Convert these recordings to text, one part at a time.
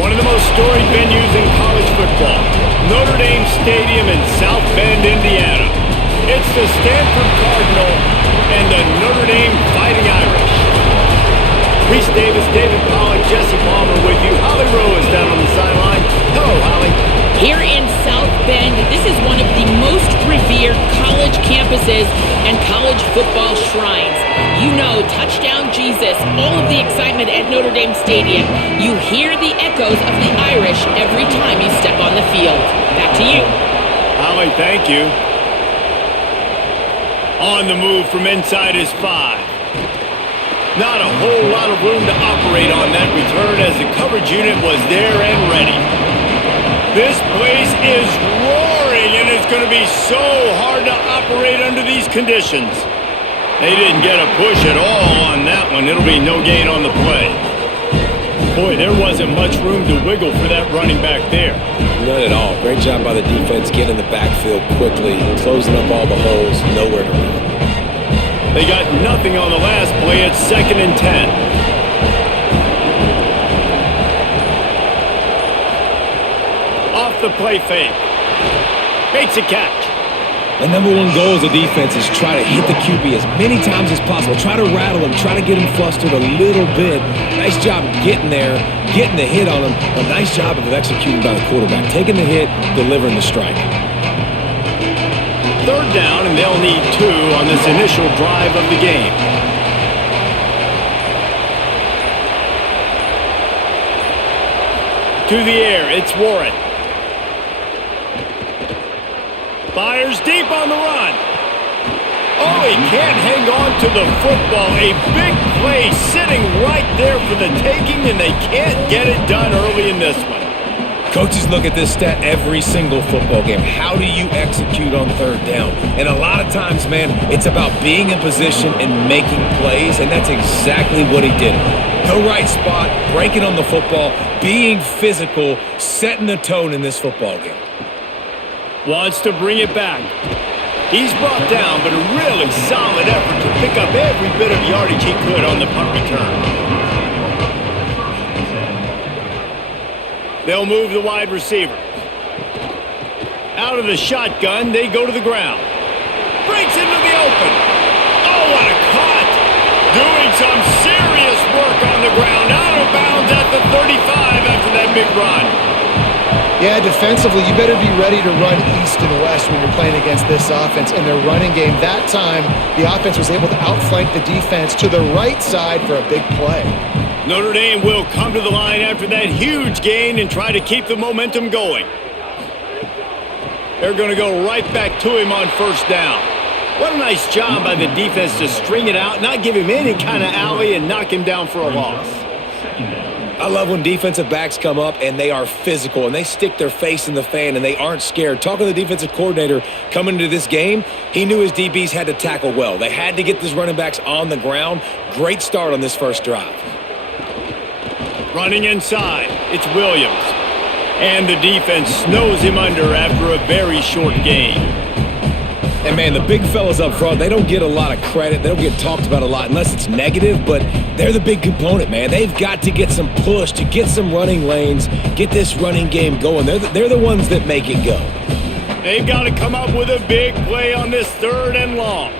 One of the most storied venues in college football, Notre Dame Stadium in South Bend, Indiana. It's the Stanford Cardinal and the Notre Dame Fighting Irish. Reese Davis, David Pollack, Jesse Palmer with you. Holly Rowe is down on the sideline. Hello, Holly. Here in South Bend, this is one of the most revered college campuses and college football shrines. You know, touchdown Jesus, all of the excitement at Notre Dame Stadium. You hear the echoes of the Irish every time you step on the field. Back to you. Holly, thank you. On the move from inside is 5. Not a whole lot of room to operate on that return as the coverage unit was there and ready. This place is roaring, and it's going to be so hard to operate under these conditions. They didn't get a push at all on that one. It'll be no gain on the play. Boy, there wasn't much room to wiggle for that running back there. None at all. Great job by the defense getting in the backfield quickly, closing up all the holes, nowhere to run. They got nothing on the last play. It's 2nd and 10. Off the play fake. Makes a catch. The number one goal as a defense is try to hit the QB as many times as possible. Try to rattle him. Try to get him flustered a little bit. Nice job getting there, getting the hit on him. A nice job of executing by the quarterback. Taking the hit, delivering the strike. 3rd down, and they'll need 2 on this initial drive of the game. To the air, it's Warren. Fires deep on the run. Oh, he can't hang on to the football. A big play sitting right there for the taking, and they can't get it done early in this one. Coaches look at this stat every single football game. How do you execute on 3rd down? And a lot of times, man, it's about being in position and making plays, and that's exactly what he did. The right spot, breaking on the football, being physical, setting the tone in this football game. Wants to bring it back. He's brought down, but a really solid effort to pick up every bit of yardage he could on the punt return. They'll move the wide receiver. Out of the shotgun, they go to the ground. Breaks into the open. Oh, what a cut. Doing some serious work on the ground. Out of bounds at the 35 after that big run. Yeah, defensively, you better be ready to run east and west when you're playing against this offense in their running game. That time, the offense was able to outflank the defense to the right side for a big play. Notre Dame will come to the line after that huge gain and try to keep the momentum going. They're going to go right back to him on 1st down. What a nice job by the defense to string it out, not give him any kind of alley, and knock him down for a loss. I love when defensive backs come up and they are physical and they stick their face in the fan and they aren't scared. Talking to the defensive coordinator coming into this game, he knew his DBs had to tackle well. They had to get these running backs on the ground. Great start on this first drive. Running inside, it's Williams. And the defense snows him under after a very short gain. And, man, the big fellas up front, they don't get a lot of credit. They don't get talked about a lot unless it's negative, but they're the big component, man. They've got to get some push to get some running lanes, get this running game going. They're the ones that make it go. They've got to come up with a big play on this 3rd and long.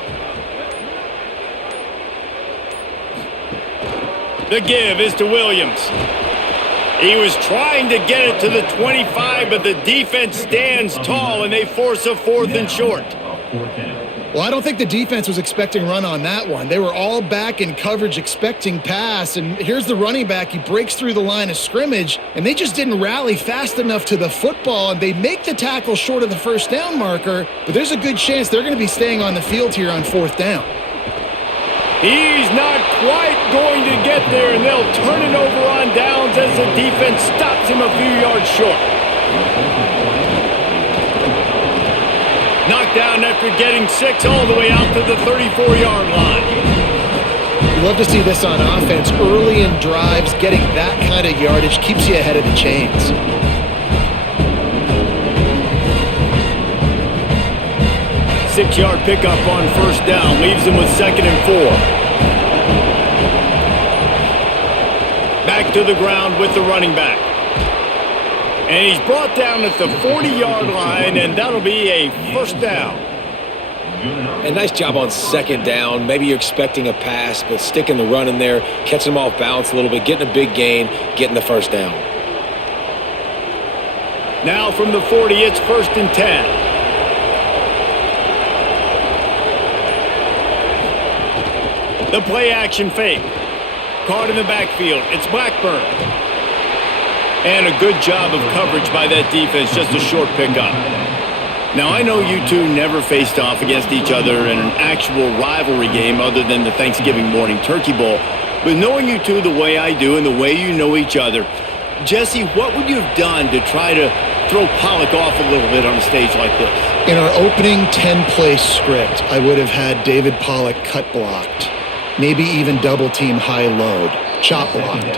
The give is to Williams. He was trying to get it to the 25, but the defense stands tall, and they force a 4th and short. Well, I don't think the defense was expecting run on that one. They were all back in coverage expecting pass, and here's the running back. He breaks through the line of scrimmage, and they just didn't rally fast enough to the football, and they make the tackle short of the 1st down marker, but there's a good chance they're going to be staying on the field here on 4th down. He's not quite going to get there, and they'll turn it over on downs as the defense stops him a few yards short. Knocked down after getting 6 all the way out to the 34-yard line. You love to see this on offense. Early in drives, getting that kind of yardage keeps you ahead of the chains. Six-yard pickup on 1st down leaves them with 2nd and 4. Back to the ground with the running back. And he's brought down at the 40-yard line, and that'll be a first down. And nice job on second down. Maybe you're expecting a pass, but sticking the run in there, catching them off balance a little bit, getting a big gain, getting the first down. Now from the 40, it's 1st and 10. The play action fake. Caught in the backfield. It's Blackburn. And a good job of coverage by that defense. Just a short pickup. Now, I know you two never faced off against each other in an actual rivalry game other than the Thanksgiving morning turkey bowl. But knowing you two the way I do and the way you know each other, Jesse, what would you have done to try to throw Pollock off a little bit on a stage like this? In our opening 10-play script, I would have had David Pollock cut blocked. Maybe even double-team high load, chop blocked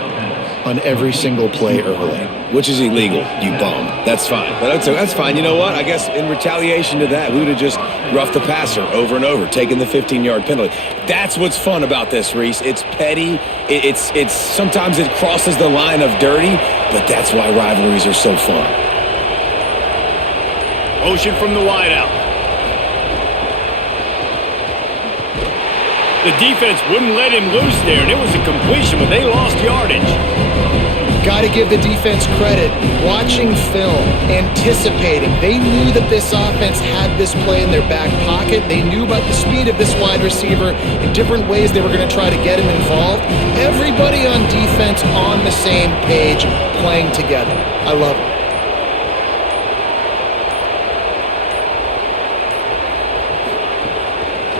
on every single play early. Which is illegal, you bum. That's fine. But that's fine. You know what? I guess in retaliation to that, we would have just roughed the passer over and over, taking the 15-yard penalty. That's what's fun about this, Reese. It's petty. It's sometimes it crosses the line of dirty, but that's why rivalries are so fun. Motion from the wideout. The defense wouldn't let him loose there, and it was a completion, but they lost yardage. Got to give the defense credit. Watching film, anticipating. They knew that this offense had this play in their back pocket. They knew about the speed of this wide receiver in different ways they were going to try to get him involved. Everybody on defense on the same page, playing together. I love it.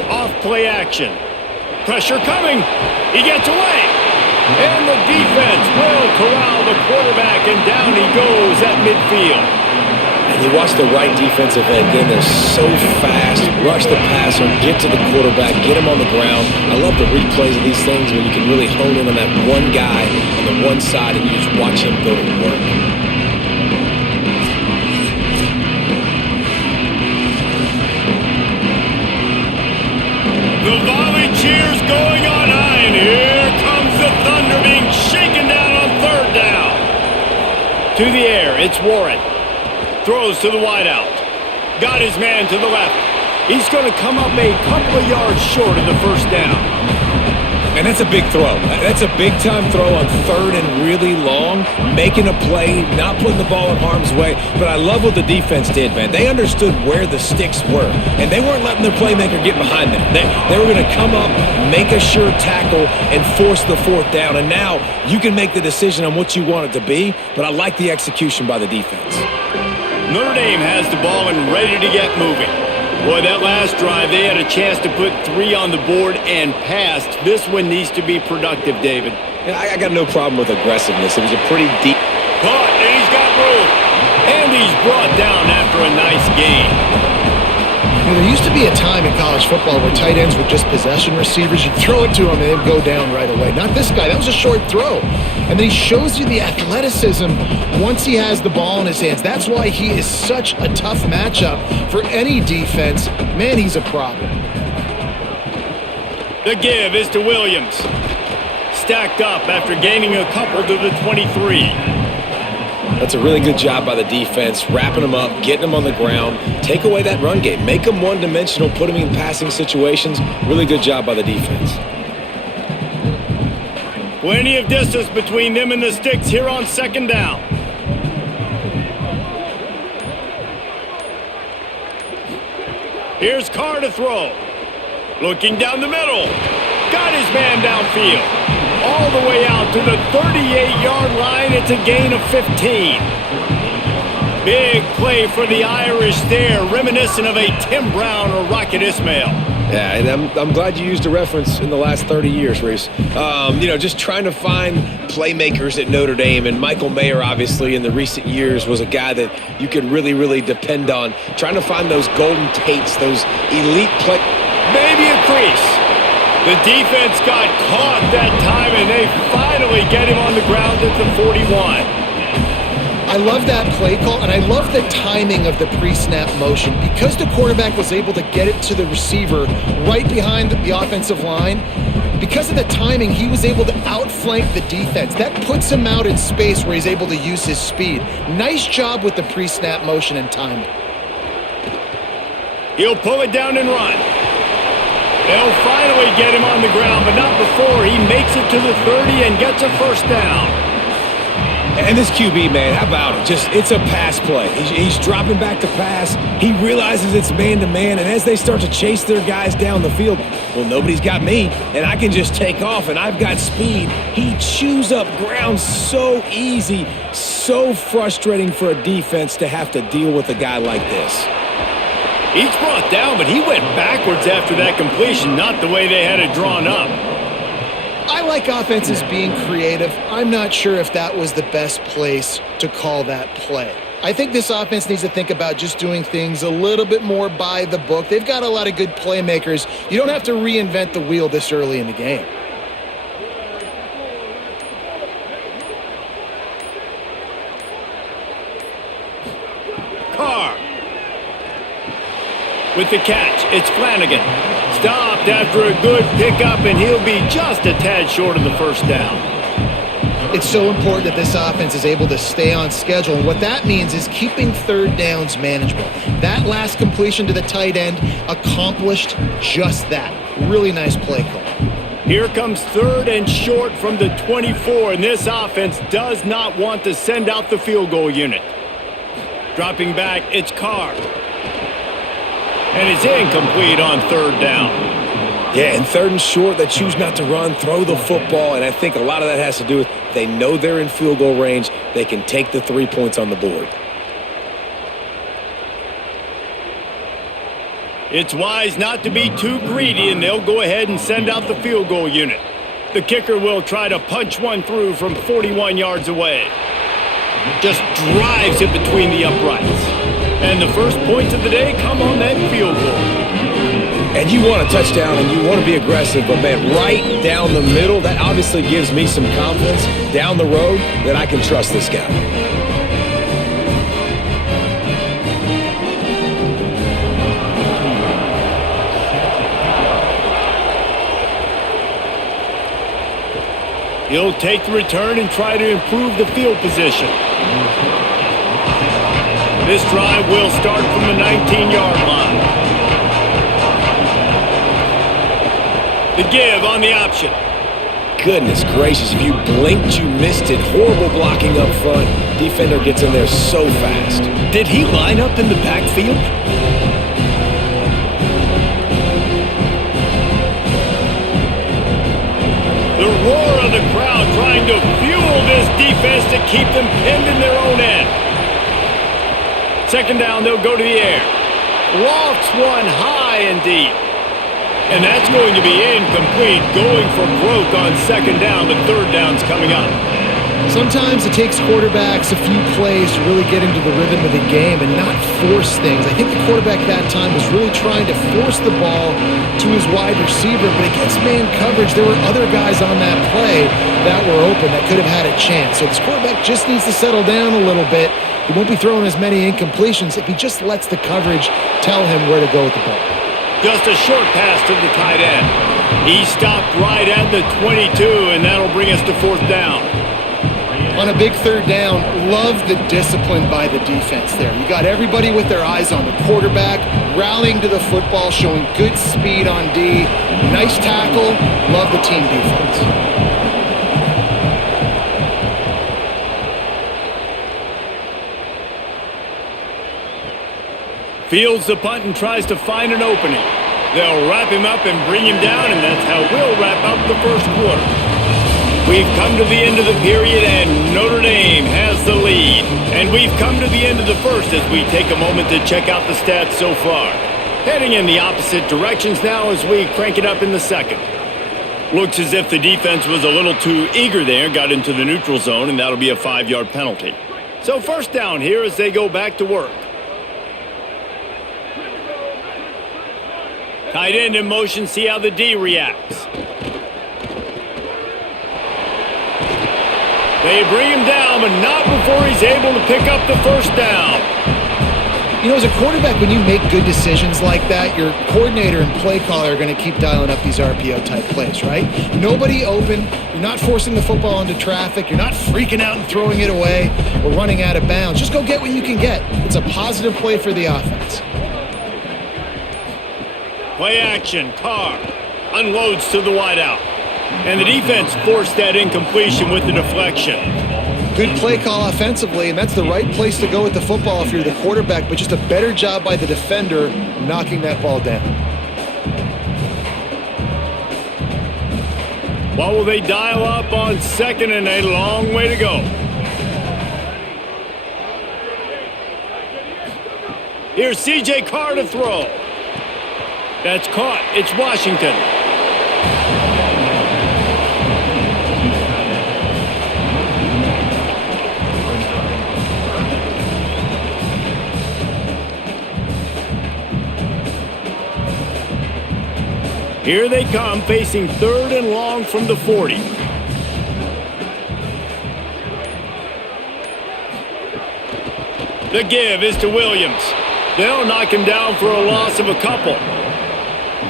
Off play action. Pressure coming. He gets away. And the defense will corral the quarterback, and down he goes at midfield. And you watch the right defensive end get in there so fast, rush the passer, get to the quarterback, get him on the ground. I love the replays of these things when you can really hone in on that one guy on the one side and you just watch him go to work. The volley cheers going on high, and here comes the Thunder being shaken down on 3rd down. To the air, it's Warren. Throws to the wideout. Got his man to the left. He's going to come up a couple of yards short of the first down. And that's a big throw. That's a big-time throw on 3rd and really long, making a play, not putting the ball in harm's way. But I love what the defense did, man. They understood where the sticks were, and they weren't letting their playmaker get behind them. They were going to come up, make a sure tackle, and force the 4th down. And now you can make the decision on what you want it to be, but I like the execution by the defense. Notre Dame has the ball and ready to get moving. Boy, that last drive, they had a chance to put 3 on the board and passed. This one needs to be productive, David. Yeah, I got no problem with aggressiveness. It was a pretty deep... Caught, and he's got room. And he's brought down after a nice gain. You know, there used to be a time in college football where tight ends were just possession receivers. You'd throw it to them and they'd go down right away. Not this guy. That was a short throw. And then he shows you the athleticism once he has the ball in his hands. That's why he is such a tough matchup for any defense. Man, he's a problem. The give is to Williams. Stacked up after gaining a couple to the 23. That's a really good job by the defense, wrapping them up, getting them on the ground, take away that run game, make them one-dimensional, put them in passing situations. Really good job by the defense. Plenty of distance between them and the sticks here on 2nd down. Here's Carr to throw. Looking down the middle. Got his man downfield. All the way out to the 38-yard line. It's a gain of 15. Big play for the Irish there, reminiscent of a Tim Brown or Rocket Ismail. Yeah, and I'm glad you used a reference in the last 30 years, Reese. Just trying to find playmakers at Notre Dame, and Michael Mayer, obviously, in the recent years was a guy that you could really, really depend on. Trying to find those golden Tates, those elite play. Maybe a crease. The defense got caught that time, and they finally get him on the ground at the 41. I love that play call, and I love the timing of the pre-snap motion. Because the quarterback was able to get it to the receiver right behind the offensive line, because of the timing, he was able to outflank the defense. That puts him out in space where he's able to use his speed. Nice job with the pre-snap motion and timing. He'll pull it down and run. They'll finally get him on the ground, but not before he makes it to the 30 and gets a first down. And this QB, man, how about it? It's a pass play. He's dropping back to pass. He realizes it's man-to-man, and as they start to chase their guys down the field, well, nobody's got me, and I can just take off, and I've got speed. He chews up ground so easy, so frustrating for a defense to have to deal with a guy like this. He's brought down, but he went backwards after that completion, not the way they had it drawn up. I like offenses being creative. I'm not sure if that was the best place to call that play. I think this offense needs to think about just doing things a little bit more by the book. They've got a lot of good playmakers. You don't have to reinvent the wheel this early in the game. Carr. With the catch, it's Flanagan. Stopped after a good pickup, and he'll be just a tad short of the first down. It's so important that this offense is able to stay on schedule, and what that means is keeping third downs manageable. That last completion to the tight end accomplished just that. Really nice play call. Here comes third and short from the 24, and this offense does not want to send out the field goal unit. Dropping back, it's Carr. And it's incomplete on third down. Yeah, and third and short, they choose not to run, throw the football, and I think a lot of that has to do with they know they're in field goal range. They can take the 3 points on the board. It's wise not to be too greedy, and they'll go ahead and send out the field goal unit. The kicker will try to punch one through from 41 yards away. Just drives it between the uprights. And the first points of the day come on that field goal. And you want a touchdown and you want to be aggressive, but man, right down the middle, that obviously gives me some confidence down the road that I can trust this guy. He'll take the return and try to improve the field position. This drive will start from the 19-yard line. The give on the option. Goodness gracious, if you blinked, you missed it. Horrible blocking up front. Defender gets in there so fast. Did he line up in the backfield? The roar of the crowd trying to fuel this defense to keep them pinned in their own end. Second down, they'll go to the air. Lofts one high and deep. And that's going to be incomplete, going for broke on second down, but third down's coming up. Sometimes it takes quarterbacks a few plays to really get into the rhythm of the game and not force things. I think the quarterback that time was really trying to force the ball to his wide receiver, but against man coverage, there were other guys on that play that were open that could have had a chance. So this quarterback just needs to settle down a little bit. He won't be throwing as many incompletions if he just lets the coverage tell him where to go with the ball. Just a short pass to the tight end. He stopped right at the 22, and that'll bring us to fourth down. On a big third down, love the discipline by the defense there. You got everybody with their eyes on the quarterback, rallying to the football, showing good speed on D. Nice tackle. Love the team defense. Fields the punt and tries to find an opening. They'll wrap him up and bring him down, and that's how we'll wrap up the first quarter. We've come to the end of the period, and Notre Dame has the lead. And we've come to the end of the first as we take a moment to check out the stats so far. Heading in the opposite directions now as we crank it up in the second. Looks as if the defense was a little too eager there, got into the neutral zone, and that'll be a 5-yard penalty. So first down here as they go back to work. Tight end in motion, see how the D reacts. They bring him down, but not before he's able to pick up the first down. You know, as a quarterback, when you make good decisions like that, your coordinator and play caller are going to keep dialing up these RPO-type plays, right? Nobody open. You're not forcing the football into traffic. You're not freaking out and throwing it away or running out of bounds. Just go get what you can get. It's a positive play for the offense. Play action. Carr unloads to the wideout. And the defense forced that incompletion with the deflection. Good play call offensively, and that's the right place to go with the football if you're the quarterback, but just a better job by the defender knocking that ball down. What will they dial up on second and a long way to go? Here's C.J. Carr to throw. That's caught. It's Washington. Here they come, facing third and long from the 40. The give is to Williams. They'll knock him down for a loss of a couple.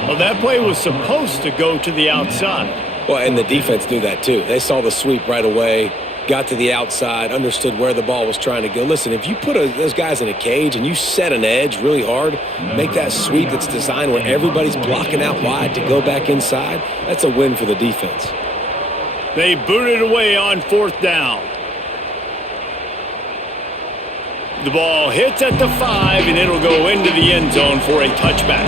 Well, that play was supposed to go to the outside. Well, and the defense knew that too. They saw the sweep right away, got to the outside, understood where the ball was trying to go. Listen, if you put those guys in a cage and you set an edge really hard, make that sweep that's designed where everybody's blocking out wide to go back inside, that's a win for the defense. They booted away on fourth down. The ball hits at the 5, and it'll go into the end zone for a touchback.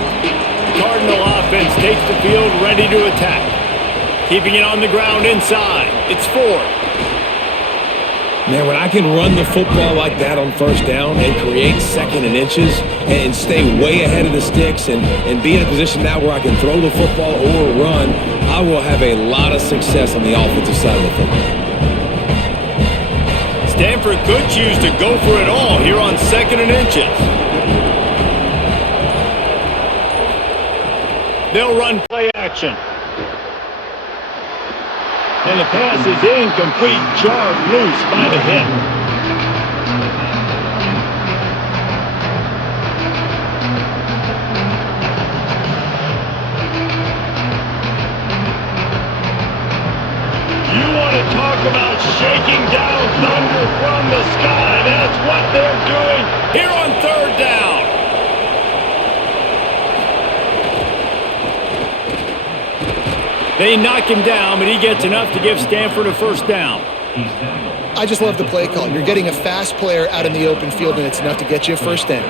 The Cardinal offense takes the field ready to attack. Keeping it on the ground inside. It's Ford. Man, when I can run the football like that on first down and create second and inches and stay way ahead of the sticks and be in a position now where I can throw the football or run, I will have a lot of success on the offensive side of the football. Stanford could choose to go for it all here on second and inches. They'll run play action. And the pass is incomplete, jarred loose by the hip. You want to talk about shaking down thunder from the sky. That's what they're doing here on third down. They knock him down, but he gets enough to give Stanford a first down. I just love the play call. You're getting a fast player out in the open field, and it's enough to get you a first down.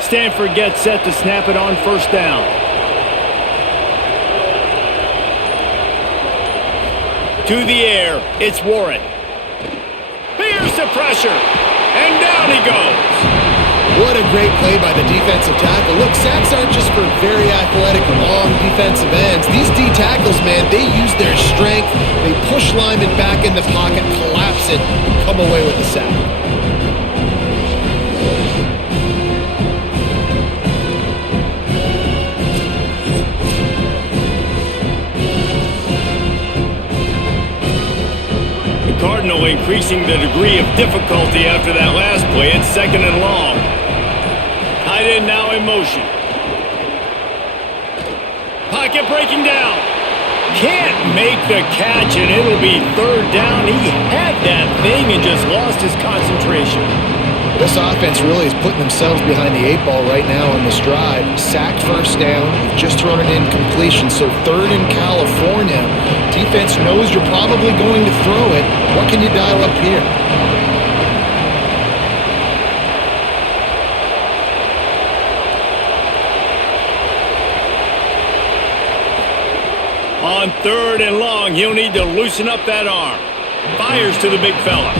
Stanford gets set to snap it on first down. To the air, it's Warren. Here's the pressure, and down he goes. What a great play by the defensive tackle. Look, sacks aren't just for very athletic, long defensive ends. These D tackles, man, they use their strength. They push linemen back in the pocket, collapse it, and come away with the sack. The Cardinal increasing the degree of difficulty after that last play. It's second and long. Tight end now in motion. Pocket breaking down. Can't make the catch, and it'll be third down. He had that thing and just lost his concentration. This offense really is putting themselves behind the 8 ball right now on this drive. Sack first down. You've just thrown an incompletion, so third in California. Defense knows you're probably going to throw it. What can you dial up here? On third and long, he'll need to loosen up that arm. Fires to the big fella.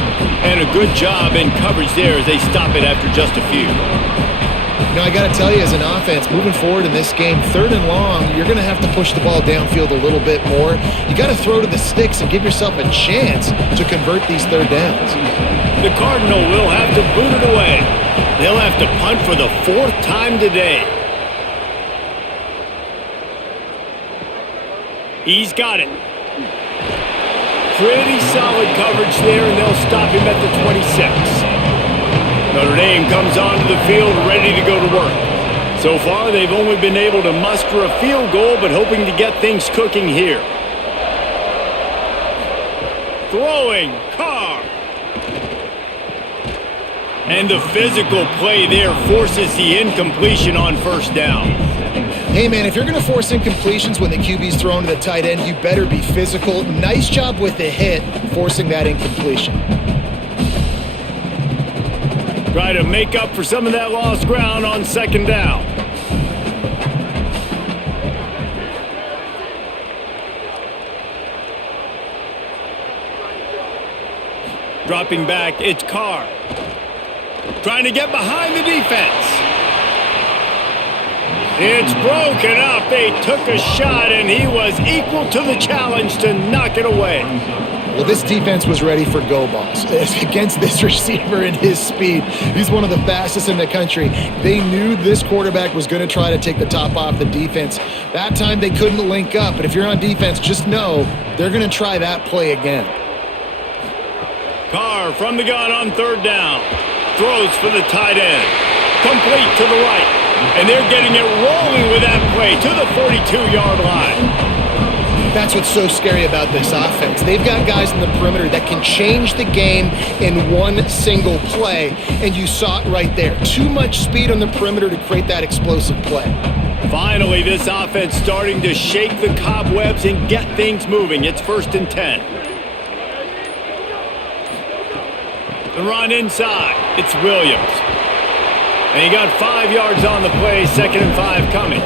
And a good job in coverage there as they stop it after just a few. You know, I got to tell you, as an offense, moving forward in this game, third and long, you're going to have to push the ball downfield a little bit more. You got to throw to the sticks and give yourself a chance to convert these third downs. The Cardinal will have to boot it away. They'll have to punt for the 4th time today. He's got it. Pretty solid coverage there, and they'll stop him at the 26. Notre Dame comes onto the field ready to go to work. So far, they've only been able to muster a field goal, but hoping to get things cooking here. Throwing, Carr. And the physical play there forces the incompletion on first down. Hey, man, if you're going to force incompletions when the QB's thrown to the tight end, you better be physical. Nice job with the hit, forcing that incompletion. Try to make up for some of that lost ground on second down. Dropping back, it's Carr. Trying to get behind the defense. It's broken up. They took a shot, and he was equal to the challenge to knock it away. Well, this defense was ready for go balls. Against this receiver and his speed, he's one of the fastest in the country. They knew this quarterback was going to try to take the top off the defense. That time they couldn't link up, but if you're on defense, just know they're going to try that play again. Carr from the gun on third down. Throws for the tight end. Complete to the right. And they're getting it rolling with that play to the 42-yard line. That's what's so scary about this offense. They've got guys in the perimeter that can change the game in one single play, and you saw it right there. Too much speed on the perimeter to create that explosive play. Finally, this offense starting to shake the cobwebs and get things moving. It's 1st and 10. The run inside. It's Williams. And he got 5 yards on the play, 2nd and 5 coming.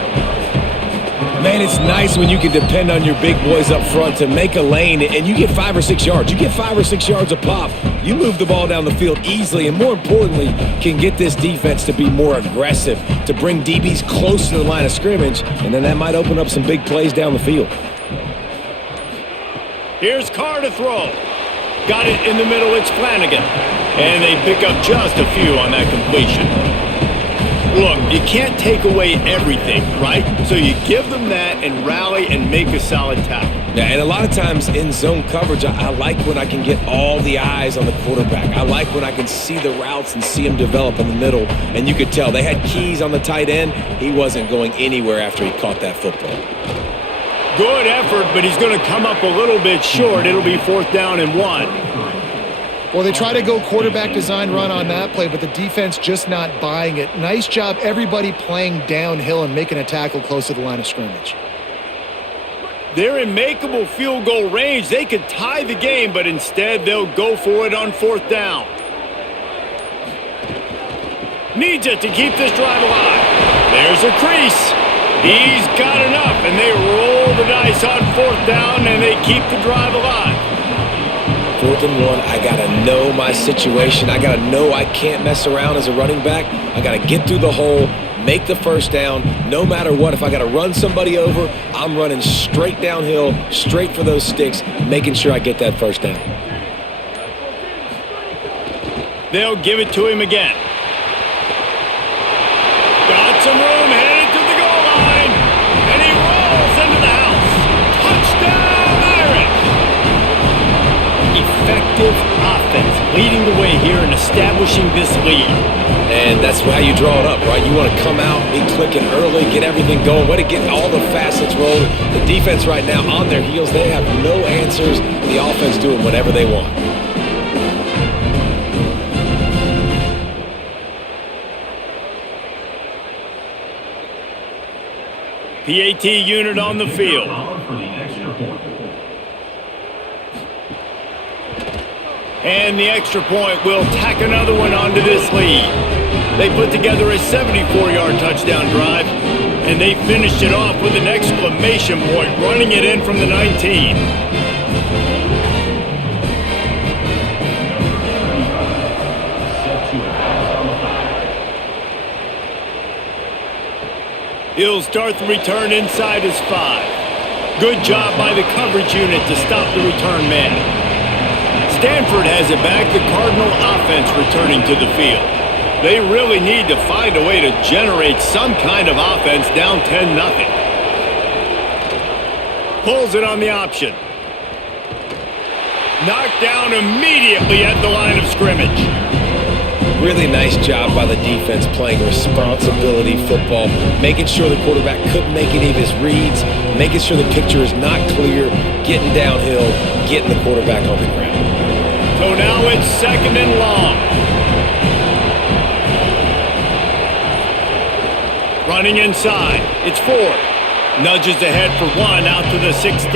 Man, it's nice when you can depend on your big boys up front to make a lane, and you get 5 or 6 yards. You get 5 or 6 yards a pop. You move the ball down the field easily, and more importantly, can get this defense to be more aggressive, to bring DBs close to the line of scrimmage, and then that might open up some big plays down the field. Here's Carr to throw. Got it in the middle, it's Flanagan. And they pick up just a few on that completion. Look, you can't take away everything, right? So you give them that and rally and make a solid tackle. Yeah, and a lot of times in zone coverage, I like when I can get all the eyes on the quarterback. I like when I can see the routes and see them develop in the middle. And you could tell they had keys on the tight end. He wasn't going anywhere after he caught that football. Good effort, but he's going to come up a little bit short. It'll be 4th down and 1. Well, they try to go quarterback design run on that play, but the defense just not buying it. Nice job, everybody playing downhill and making a tackle close to the line of scrimmage. They're in makeable field goal range. They could tie the game, but instead they'll go for it on 4th down. Needs it to keep this drive alive. There's a crease. He's got enough, and they roll the dice on 4th down, and they keep the drive alive. 4th and 1, I got to know my situation. I got to know I can't mess around as a running back. I got to get through the hole, make the first down, no matter what. If I got to run somebody over, I'm running straight downhill, straight for those sticks, making sure I get that first down. They'll give it to him again. Got some room, headed to the goal line, and he rolls into the house. Touchdown, Irish! Effective offense leading the way here and establishing this lead. And that's how you draw it up, right? You want to come out, be clicking early, get everything going, way to get all the facets rolling. The defense right now on their heels, they have no answers. The offense doing whatever they want. PAT unit on the field. And the extra point will tack another one onto this lead. They put together a 74-yard touchdown drive, and they finished it off with an exclamation point, running it in from the 19. He'll start the return inside his 5. Good job by the coverage unit to stop the return man. Stanford has it back, the Cardinal offense returning to the field. They really need to find a way to generate some kind of offense down 10-0. Pulls it on the option. Knocked down immediately at the line of scrimmage. Really nice job by the defense playing responsibility football, making sure the quarterback couldn't make any of his reads, making sure the picture is not clear, getting downhill, getting the quarterback on the ground. So now it's 2nd and long. Running inside. It's Ford. Nudges ahead for 1 out to the 16.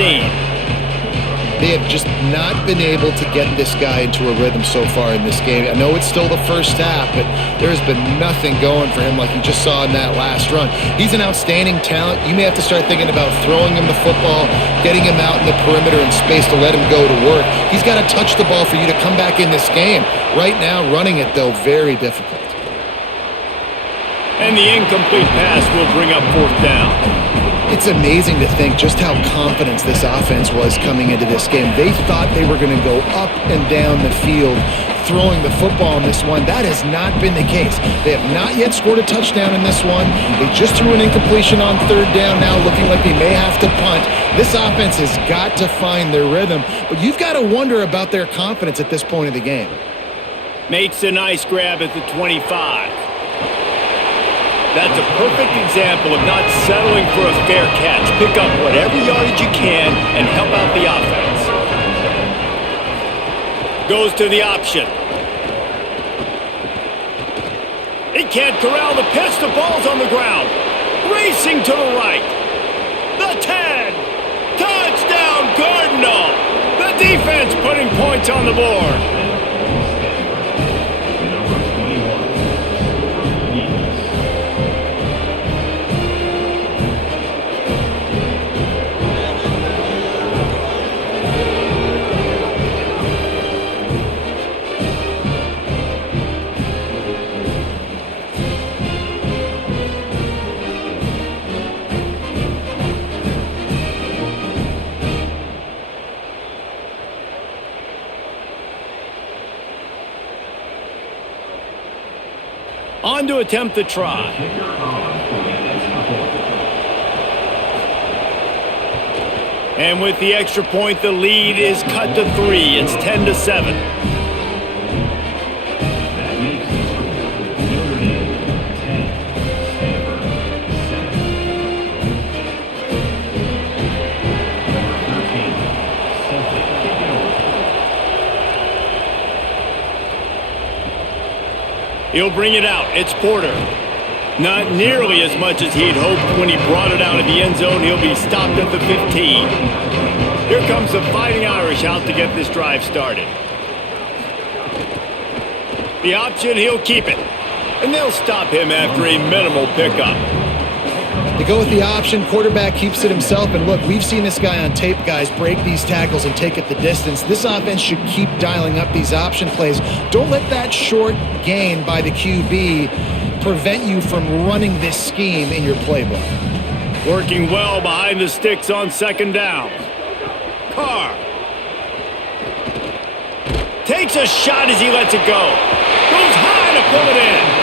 They have just not been able to get this guy into a rhythm so far in this game. I know it's still the first half, but there has been nothing going for him like you just saw in that last run. He's an outstanding talent. You may have to start thinking about throwing him the football, getting him out in the perimeter in space to let him go to work. He's got to touch the ball for you to come back in this game. Right now, running it, though, very difficult. And the incomplete pass will bring up 4th down. It's amazing to think just how confident this offense was coming into this game. They thought they were going to go up and down the field throwing the football in this one. That has not been the case. They have not yet scored a touchdown in this one. They just threw an incompletion on 3rd down now, looking like they may have to punt. This offense has got to find their rhythm, but you've got to wonder about their confidence at this point of the game. Makes a nice grab at the 25. That's a perfect example of not settling for a fair catch. Pick up whatever yardage you can and help out the offense. Goes to the option. He can't corral the pitch. The ball's on the ground. Racing to the right. The 10. Touchdown, Cardinal. The defense putting points on the board. On to attempt the try. And with the extra point, the lead is cut to 3. It's 10-7. He'll bring it out. It's Porter. Not nearly as much as he'd hoped when he brought it out of the end zone. He'll be stopped at the 15. Here comes the Fighting Irish out to get this drive started. The option, he'll keep it. And they'll stop him after a minimal pickup. They go with the option. Quarterback keeps it himself. And look, we've seen this guy on tape, guys, break these tackles and take it the distance. This offense should keep dialing up these option plays. Don't let that short gain by the QB prevent you from running this scheme in your playbook. Working well behind the sticks on 2nd down. Carr takes a shot as he lets it go. Goes high to pull it in.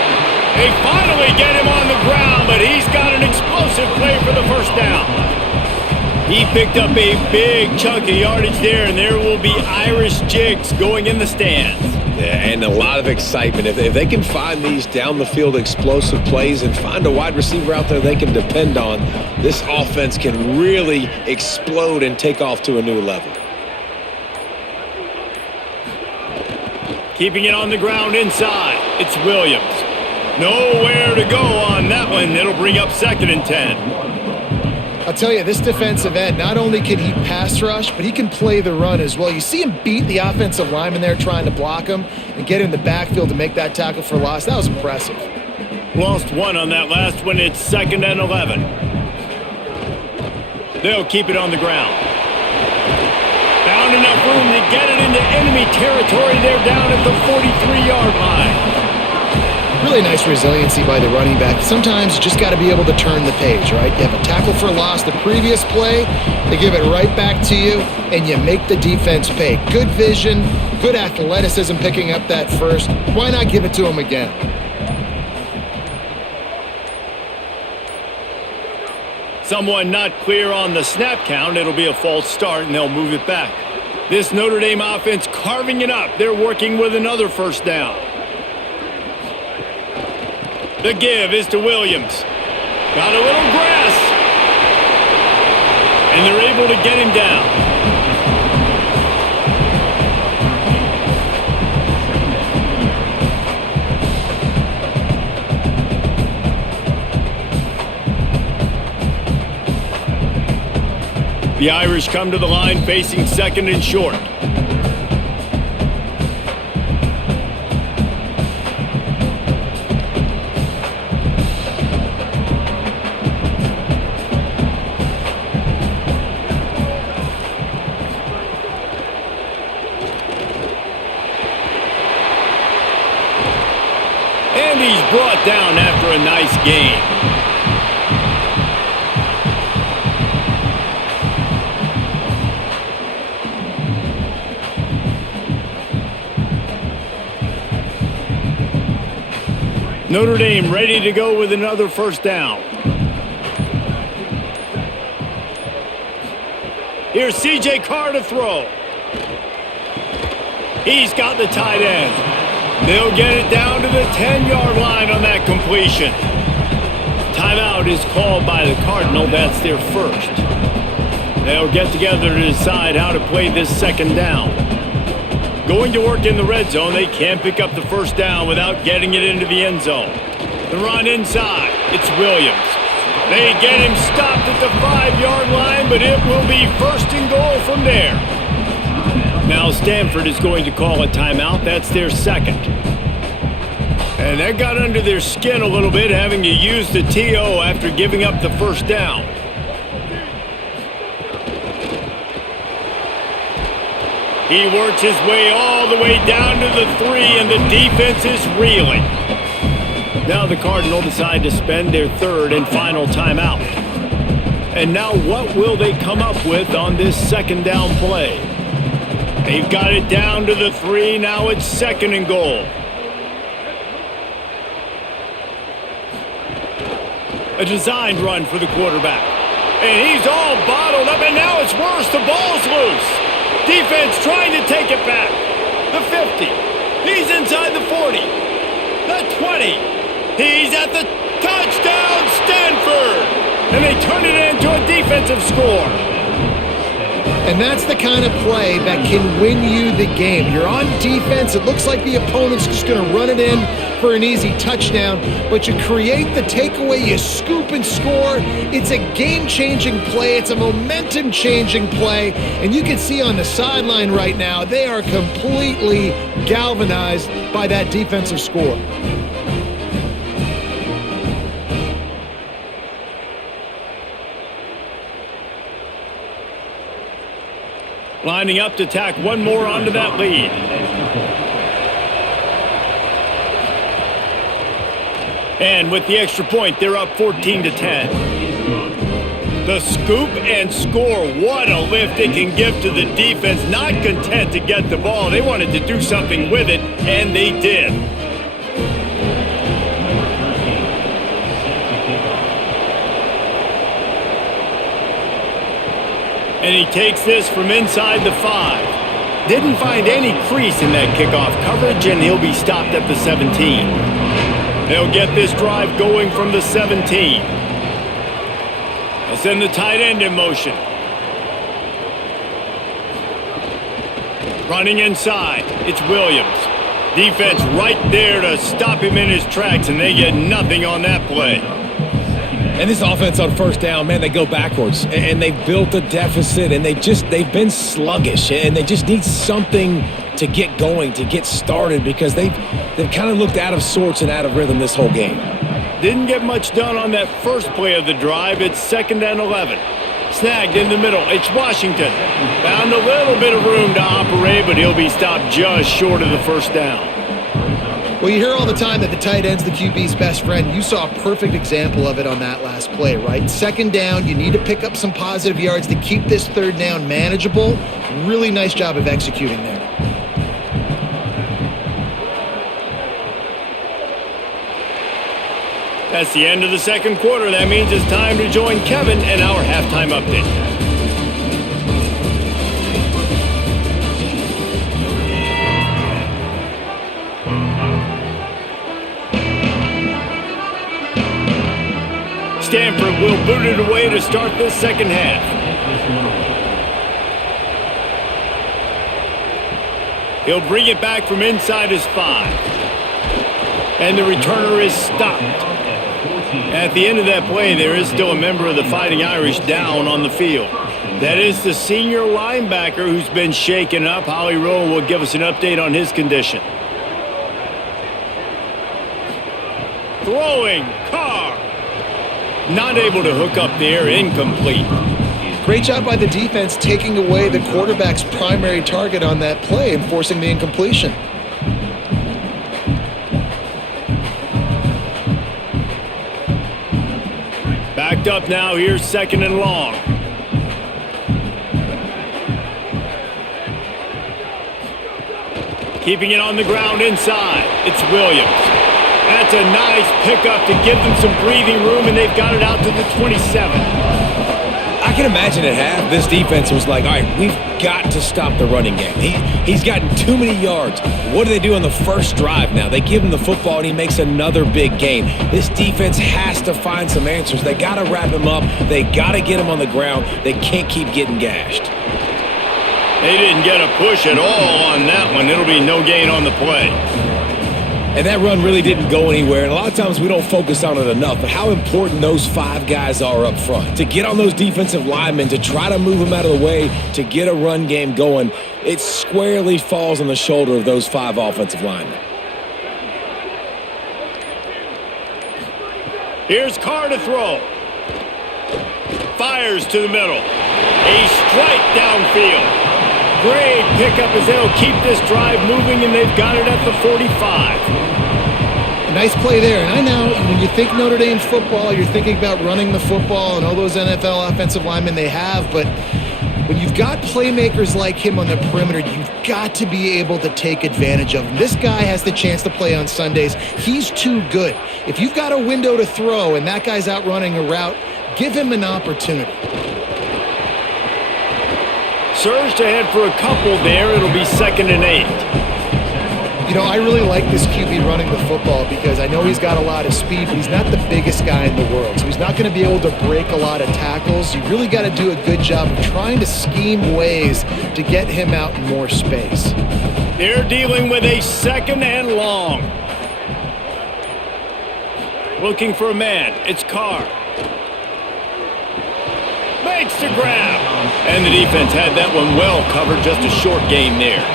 They finally get him on the ground, but he's got an explosive play for the 1st down. He picked up a big chunk of yardage there, and there will be Irish jigs going in the stands. Yeah, and a lot of excitement. If they can find these down-the-field explosive plays and find a wide receiver out there they can depend on, this offense can really explode and take off to a new level. Keeping it on the ground inside. It's Williams. Nowhere to go on that one. It'll bring up 2nd and 10. I'll tell you, this defensive end, not only can he pass rush, but he can play the run as well. You see him beat the offensive lineman there trying to block him and get in the backfield to make that tackle for loss. That was impressive. Lost 1 on that last one. It's 2nd and 11. They'll keep it on the ground. Found enough room to get it into enemy territory. They're down at the 43-yard line. Really nice resiliency by the running back. Sometimes you just got to be able to turn the page, right? You have a tackle for loss the previous play, they give it right back to you, and you make the defense pay. Good vision, good athleticism picking up that first. Why not give it to him again? Someone not clear on the snap count. It'll be a false start, and they'll move it back. This Notre Dame offense carving it up. They're working with another first down. The give is to Williams. Got a little grass. And they're able to get him down. The Irish come to the line facing second and short. And he's brought down after a nice gain. Notre Dame ready to go with another first down. Here's C.J. Carr to throw. He's got the tight end. They'll get it down to the 10-yard line on that completion. Timeout is called by the Cardinal. That's their first. They'll get together to decide how to play this second down. Going to work in the red zone, they can't pick up the first down without getting it into the end zone. The run inside, it's Williams. They get him stopped at the 5-yard line, but it will be first and goal from there. Now Stanford is going to call a timeout. That's their second. And that got under their skin a little bit, having to use the TO after giving up the first down. He works his way all the way down to the 3, and the defense is reeling. Now the Cardinal decide to spend their third and final timeout. And now what will they come up with on this second down play? They've got it down to the 3. Now it's second and goal. A designed run for the quarterback. And he's all bottled up, and now it's worse. The ball's loose. Defense trying to take it back. The 50. He's inside the 40. The 20. He's at the touchdown, Stanford. And they turn it into a defensive score. And that's the kind of play that can win you the game. You're on defense. It looks like the opponent's just going to run it in for an easy touchdown, but you create the takeaway, you scoop and score. It's a game-changing play. It's a momentum-changing play. And you can see on the sideline right now, they are completely galvanized by that defensive score. Lining up to tack one more onto that lead. And with the extra point, they're up 14-10. The scoop and score. What a lift it can give to the defense. Not content to get the ball. They wanted to do something with it, and they did. And he takes this from inside the 5. Didn't find any crease in that kickoff coverage, and he'll be stopped at the 17. They'll get this drive going from the 17. They'll send the tight end in motion. Running inside, it's Williams. Defense right there to stop him in his tracks, and they get nothing on that play. And this offense on first down, man, they go backwards. And they've built a deficit, and they've been sluggish. And they just need something to get going, to get started, because they've kind of looked out of sorts and out of rhythm this whole game. Didn't get much done on that first play of the drive. It's 2nd and 11. Snagged in the middle. It's Washington. Found a little bit of room to operate, but he'll be stopped just short of the first down. Well, you hear all the time that the tight end's the QB's best friend. You saw a perfect example of it on that last play, right? Second down, you need to pick up some positive yards to keep this third down manageable. Really nice job of executing there. That's the end of the second quarter. That means it's time to join Kevin in our halftime update. Stanford will boot it away to start this second half. He'll bring it back from inside his 5. And the returner is stopped. At the end of that play, there is still a member of the Fighting Irish down on the field. That is the senior linebacker who's been shaken up. Holly Rowe will give us an update on his condition. Throwing, Carr. Not able to hook up there, incomplete. Great job by the defense taking away the quarterback's primary target on that play and forcing the incompletion. Backed up now, here's 2nd and long. Keeping it on the ground inside, it's Williams. That's a nice pickup to give them some breathing room, and they've got it out to the 27. I can imagine at half, this defense was like, all right, we've got to stop the running game. He's gotten too many yards. What do they do on the first drive now? They give him the football, and he makes another big gain. This defense has to find some answers. They got to wrap him up. They got to get him on the ground. They can't keep getting gashed. They didn't get a push at all on that one. It'll be no gain on the play. And that run really didn't go anywhere, and a lot of times we don't focus on it enough, but how important those 5 guys are up front. To get on those defensive linemen, to try to move them out of the way, to get a run game going, it squarely falls on the shoulder of those 5 offensive linemen. Here's Carr to throw. Fires to the middle. A strike downfield. Great pickup as they'll keep this drive moving, and they've got it at the 45. Nice play there. And I know when you think Notre Dame football, you're thinking about running the football and all those NFL offensive linemen they have. But when you've got playmakers like him on the perimeter, you've got to be able to take advantage of him. This guy has the chance to play on Sundays. He's too good. If you've got a window to throw and that guy's out running a route, give him an opportunity. Surged ahead for a couple there. It'll be 2nd and 8. You know, I really like this QB running the football because I know he's got a lot of speed, but he's not the biggest guy in the world. So he's not going to be able to break a lot of tackles. You really got to do a good job of trying to scheme ways to get him out in more space. They're dealing with a 2nd and long. Looking for a man. It's Carr. Makes the grab. And the defense had that one well covered. Just a short gain there.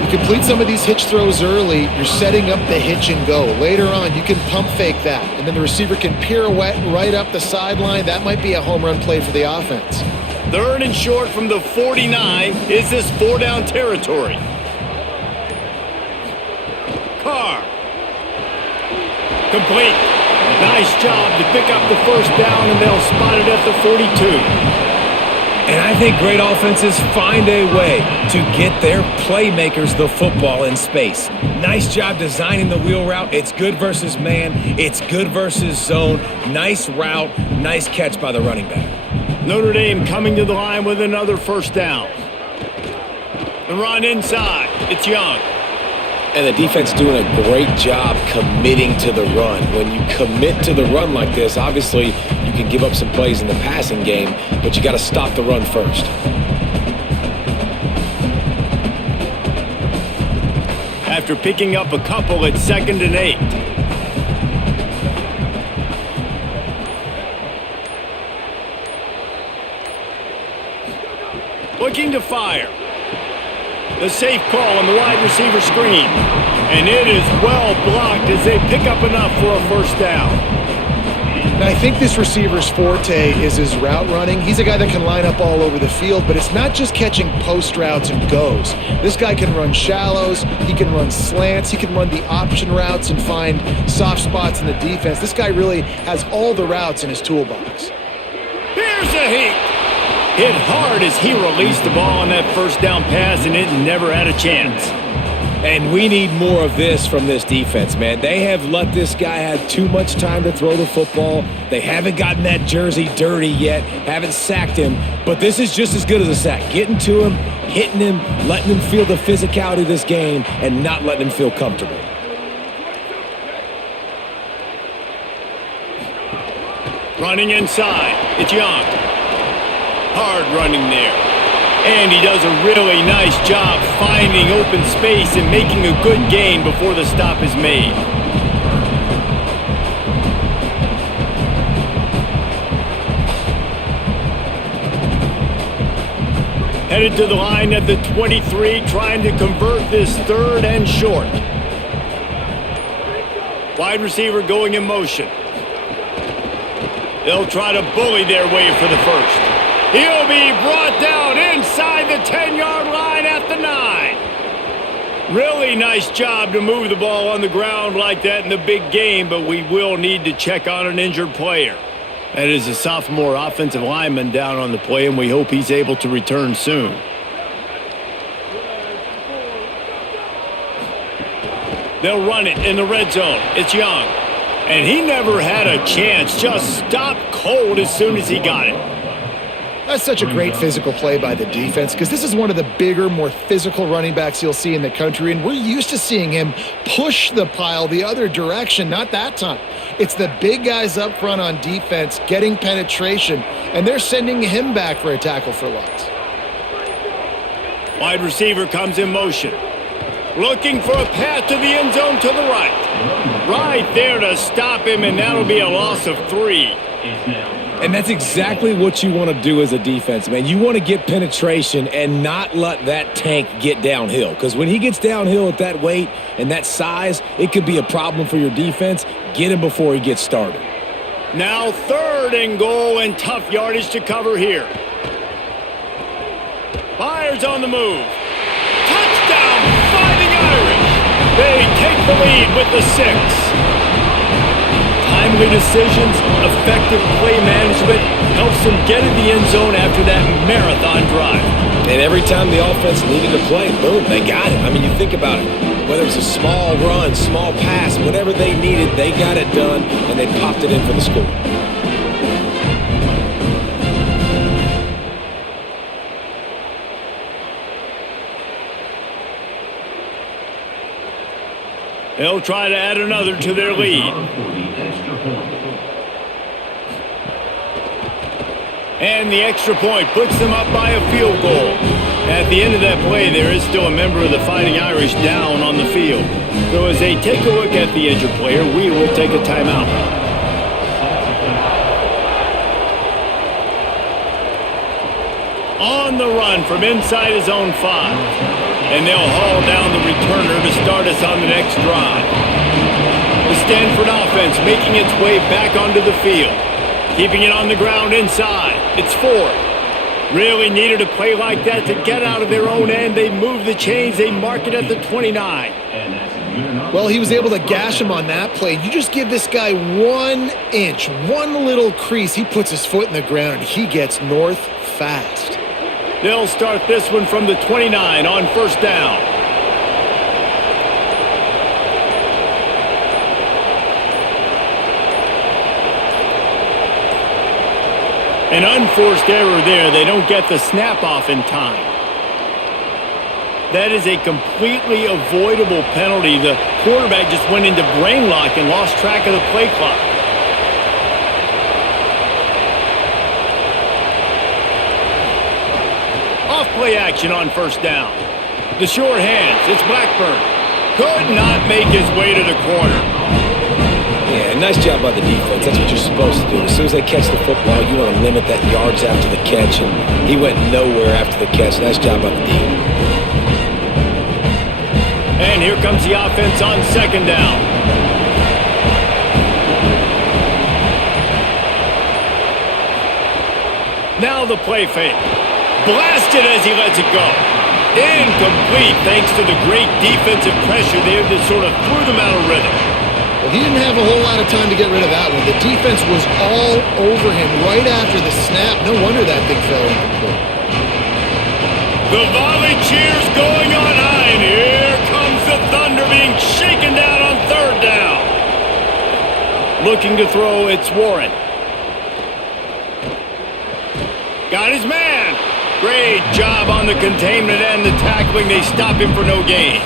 You complete some of these hitch throws early, you're setting up the hitch and go. Later on, you can pump fake that, and then the receiver can pirouette right up the sideline. That might be a home run play for the offense. 3rd and short from the 49. Is this 4-down territory? Carr. Complete. Nice job to pick up the first down, and they'll spot it at the 42. And I think great offenses find a way to get their playmakers the football in space. Nice job designing the wheel route. It's good versus man. It's good versus zone. Nice route. Nice catch by the running back. Notre Dame coming to the line with another first down. The run inside. It's Young. And the defense doing a great job committing to the run. When you commit to the run like this, obviously you can give up some plays in the passing game, but you got to stop the run first. After picking up a couple, it's 2nd and 8. Looking to fire. The safe call on the wide receiver screen. And it is well blocked as they pick up enough for a first down. And I think this receiver's forte is his route running. He's a guy that can line up all over the field, but it's not just catching post routes and goes. This guy can run shallows, he can run slants, he can run the option routes and find soft spots in the defense. This guy really has all the routes in his toolbox. Here's a hit. Hit hard as he released the ball on that first down pass, and it never had a chance. And we need more of this from this defense, man. They have let this guy have too much time to throw the football. They haven't gotten that jersey dirty yet, haven't sacked him. But this is just as good as a sack. Getting to him, hitting him, letting him feel the physicality of this game, and not letting him feel comfortable. Running inside, it's Young. Hard running there. And he does a really nice job finding open space and making a good gain before the stop is made. Headed to the line at the 23, trying to convert this third and short. Wide receiver going in motion. They'll try to bully their way for the first. He'll be brought down inside the 10-yard line at the 9. Really nice job to move the ball on the ground like that in the big game, but we will need to check on an injured player. That is a sophomore offensive lineman down on the play, and we hope he's able to return soon. They'll run it in the red zone. It's Young. And he never had a chance. Just stopped cold as soon as he got it. That's such a great physical play by the defense because this is one of the bigger, more physical running backs you'll see in the country, and we're used to seeing him push the pile the other direction. Not that time. It's the big guys up front on defense getting penetration, and they're sending him back for a tackle for loss. Wide receiver comes in motion. Looking for a path to the end zone to the right. Right there to stop him, and that'll be a loss of 3. And that's exactly what you want to do as a defense, man. You want to get penetration and not let that tank get downhill. Because when he gets downhill at that weight and that size, it could be a problem for your defense. Get him before he gets started. Now 3rd and goal and tough yardage to cover here. Fires on the move. Touchdown, Fighting Irish. They take the lead with the 6. Timely decisions, effective play management helps them get in the end zone after that marathon drive. And every time the offense needed to play, boom, they got it. I mean, you think about it. Whether it's a small run, small pass, whatever they needed, they got it done, and they popped it in for the score. They'll try to add another to their lead. And the extra point puts them up by a field goal. At the end of that play, there is still a member of the Fighting Irish down on the field. So as they take a look at the injured player, we will take a timeout. On the run from inside his own 5. And they'll haul down the returner to start us on the next drive. The Stanford offense making its way back onto the field. Keeping it on the ground inside. It's 4. Really needed a play like that to get out of their own end. They move the chains. They mark it at the 29. Well, he was able to gash him on that play. You just give this guy 1 inch, one little crease. He puts his foot in the ground, and he gets north fast. They'll start this one from the 29 on 1st down. An unforced error there. They don't get the snap off in time. That is a completely avoidable penalty. The quarterback just went into brain lock and lost track of the play clock. Play action on 1st down. The sure hands. It's Blackburn. Could not make his way to the corner. Yeah, nice job by the defense. That's what you're supposed to do. As soon as they catch the football, you want to limit that yards after the catch, and he went nowhere after the catch. Nice job by the D. And here comes the offense on 2nd down. Now the play fake. Blasted as he lets it go. Incomplete thanks to the great defensive pressure there that sort of threw them out of rhythm. Well, he didn't have a whole lot of time to get rid of that one. The defense was all over him right after the snap. No wonder that thing fell incomplete. The volley cheers going on high, and here comes the being shaken down on third down. Looking to throw, it's Warren. Got his man. Great job on the containment and the tackling. They stop him for no gain.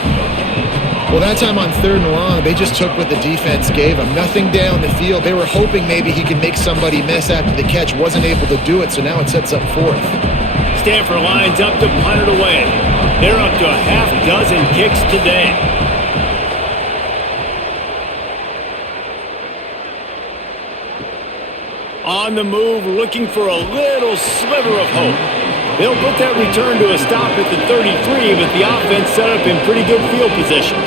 Well, that time on 3rd and long, they just took what the defense gave him. Nothing down the field. They were hoping maybe he could make somebody miss after the catch. Wasn't able to do it, so now it sets up 4th. Stanford lines up to punt it away. They're up to a half dozen kicks today. On the move, looking for a little sliver of hope. They'll put that return to a stop at the 33, but the offense set up in pretty good field position.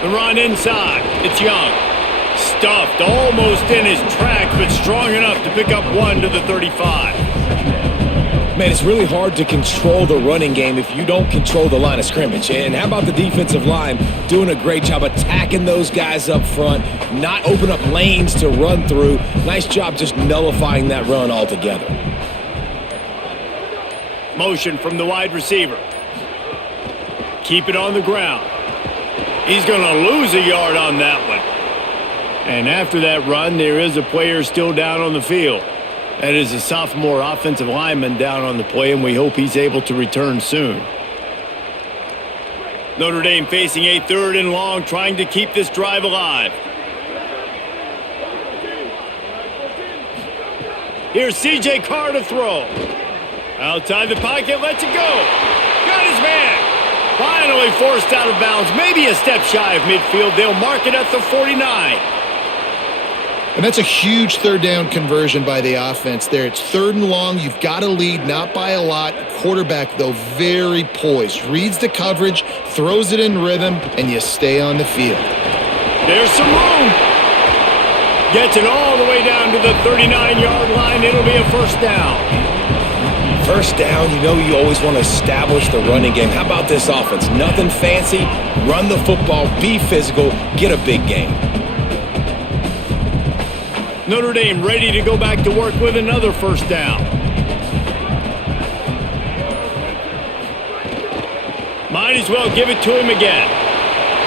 The run inside. It's Young. Stuffed almost in his tracks, but strong enough to pick up 1 to the 35. Man, it's really hard to control the running game if you don't control the line of scrimmage. And how about the defensive line doing a great job attacking those guys up front, not open up lanes to run through. Nice job just nullifying that run altogether. Motion from the wide receiver. Keep it on the ground. He's going to lose a yard on that one. And after that run, there is a player still down on the field. That is a sophomore offensive lineman down on the play, and we hope he's able to return soon. Notre Dame facing a 3rd and long, trying to keep this drive alive. Here's C.J. Carr to throw. Outside the pocket, lets it go. Got his man. Finally forced out of bounds, maybe a step shy of midfield. They'll mark it at the 49. And that's a huge 3rd down conversion by the offense there. It's 3rd and long. You've got to lead, not by a lot. Quarterback, though, very poised. Reads the coverage, throws it in rhythm, and you stay on the field. There's some room. Gets it all the way down to the 39-yard line. It'll be a 1st down. 1st down, you know you always want to establish the running game. How about this offense? Nothing fancy. Run the football, be physical, get a big gain. Notre Dame ready to go back to work with another 1st down. Might as well give it to him again.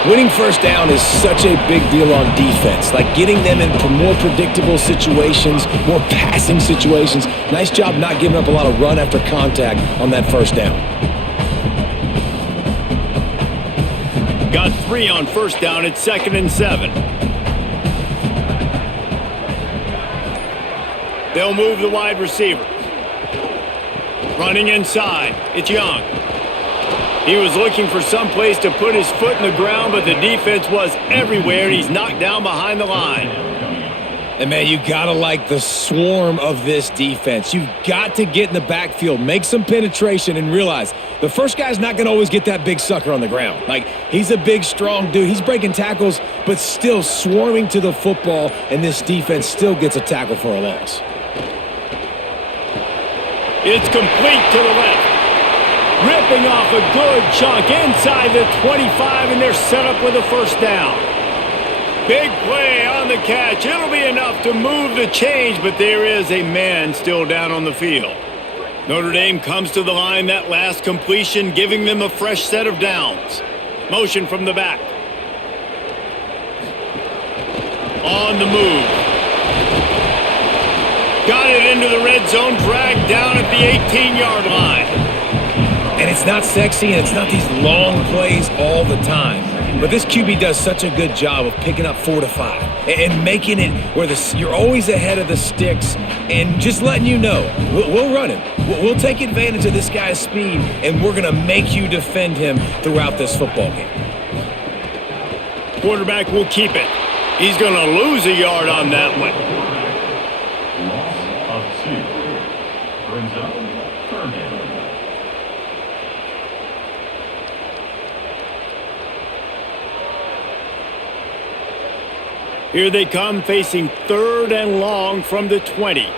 Winning 1st down is such a big deal on defense, like getting them into more predictable situations, more passing situations. Nice job not giving up a lot of run after contact on that 1st down. Got 3 on 1st down. It's 2nd and 7. They'll move the wide receiver. Running inside. It's Young. He was looking for some place to put his foot in the ground, but the defense was everywhere, and he's knocked down behind the line. And, man, you got to like the swarm of this defense. You've got to get in the backfield, make some penetration, and realize the first guy's not going to always get that big sucker on the ground. Like, he's a big, strong dude. He's breaking tackles, but still swarming to the football, and this defense still gets a tackle for a loss. It's complete to the left. Ripping off a good chunk inside the 25, and they're set up with a 1st down. Big play on the catch. It'll be enough to move the change, but there is a man still down on the field. Notre Dame comes to the line, that last completion, giving them a fresh set of downs. Motion from the back. On the move. Got it into the red zone, dragged down at the 18-yard line. And it's not sexy, and it's not these long plays all the time. But this QB does such a good job of picking up 4 to 5 and making it where you're always ahead of the sticks and just letting you know, we'll run him. We'll take advantage of this guy's speed, and we're going to make you defend him throughout this football game. Quarterback will keep it. He's going to lose a yard on that one. Here they come, facing 3rd and long from the 20.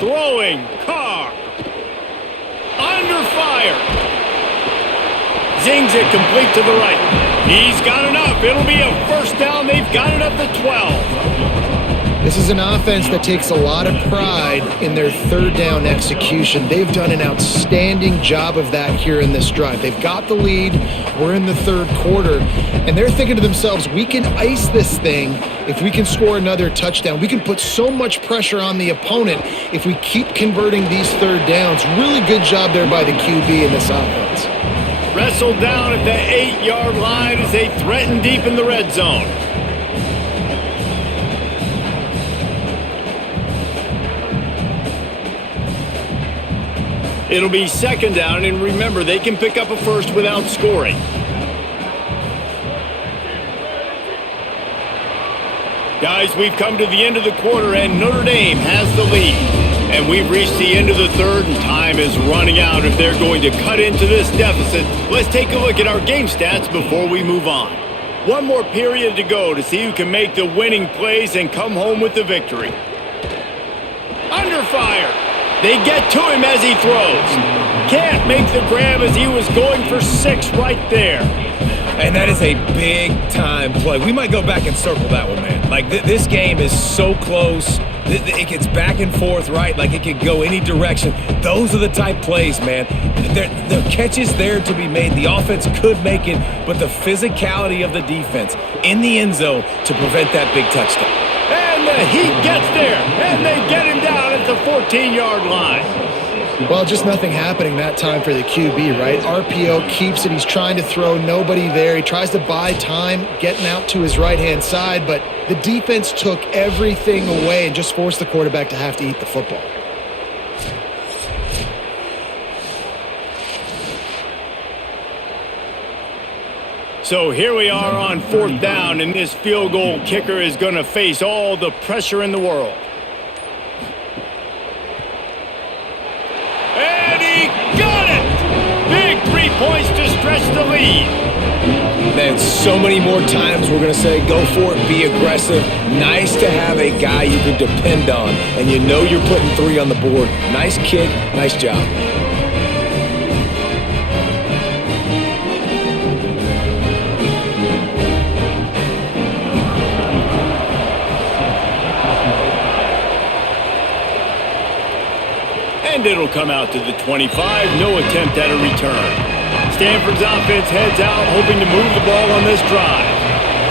Throwing, Carr. Under fire. Zings it complete to the right. He's got enough. It'll be a 1st down. They've got it up to 12. This is an offense that takes a lot of pride in their third down execution. They've done an outstanding job of that here in this drive. They've got the lead. We're in the third quarter, and they're thinking to themselves, we can ice this thing if we can score another touchdown. We can put so much pressure on the opponent if we keep converting these third downs. Really good job there by the QB in this offense. Wrestled down at the 8-yard line as they threaten deep in the red zone. It'll be second down, and remember, they can pick up a first without scoring. Guys, we've come to the end of the quarter, and Notre Dame has the lead. And we've reached the end of the third, and time is running out if they're going to cut into this deficit. Let's take a look at our game stats before we move on. One more period to go to see who can make the winning plays and come home with the victory. Under fire. They get to him as he throws. Can't make the grab as he was going for 6 right there. And that is a big-time play. We might go back and circle that one, man. Like, this game is so close. It gets back and forth, right? Like, it could go any direction. Those are the type plays, man. The catch is there to be made. The offense could make it, but the physicality of the defense in the end zone to prevent that big touchdown. And the heat gets there, and they get him down at the 14-yard line. Well, just nothing happening that time for the QB, right? RPO keeps it. He's trying to throw, nobody there. He tries to buy time, getting out to his right-hand side, but the defense took everything away and just forced the quarterback to have to eat the football. So here we are on 4th down, and this field goal kicker is going to face all the pressure in the world. And he got it! Big 3 points to stretch the lead. Man, so many more times we're going to say, go for it, be aggressive. Nice to have a guy you can depend on, and you know you're putting 3 on the board. Nice kick, nice job. And it'll come out to the 25. No attempt at a return. Stanford's offense heads out, hoping to move the ball on this drive.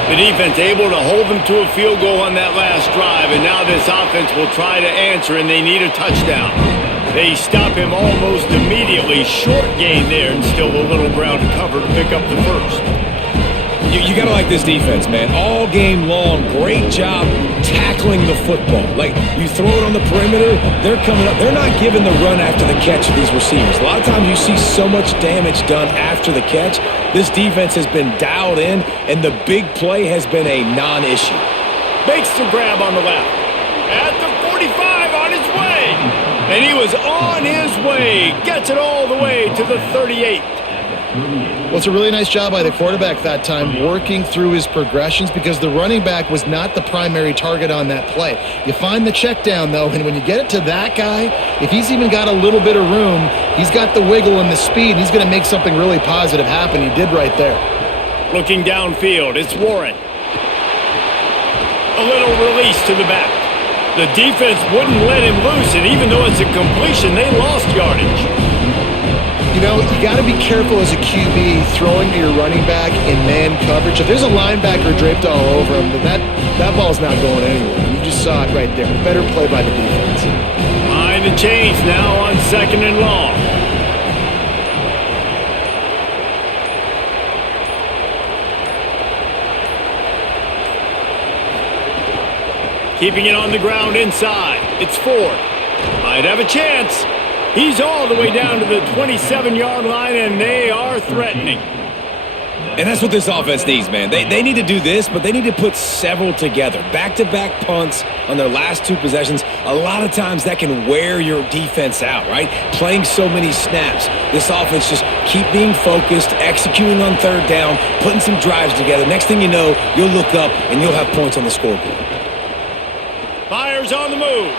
The defense able to hold them to a field goal on that last drive, and now this offense will try to answer, and they need a touchdown. They stop him almost immediately. Short gain there, and still a little ground to cover to pick up the first. You got to like this defense, man. All game long, great job tackling the football. Like, you throw it on the perimeter, they're coming up. They're not giving the run after the catch to these receivers. A lot of times you see so much damage done after the catch. This defense has been dialed in, and the big play has been a non-issue. Makes the grab on the left. At the 45, on his way. And he was on his way. Gets it all the way to the 38. Well, it's a really nice job by the quarterback that time, working through his progressions, because the running back was not the primary target on that play. You find the check down, though, and when you get it to that guy, if he's even got a little bit of room, he's got the wiggle and the speed, and he's going to make something really positive happen. He did right there. Looking downfield, it's Warren. A little release to the back. The defense wouldn't let him loose, and even though it's a completion, they lost yardage. You know, you got to be careful as a QB throwing to your running back in man coverage. If there's a linebacker draped all over him, then that ball's not going anywhere. You just saw it right there. Better play by the defense. Behind the chains now on 2nd and long. Keeping it on the ground inside. It's Ford. Might have a chance. He's all the way down to the 27-yard line, and they are threatening. And that's what this offense needs, man. They need to do this, but they need to put several together. Back-to-back punts on their last 2 possessions. A lot of times that can wear your defense out, right? Playing so many snaps. This offense just keep being focused, executing on 3rd down, putting some drives together. Next thing you know, you'll look up and you'll have points on the scoreboard. Fires on the move.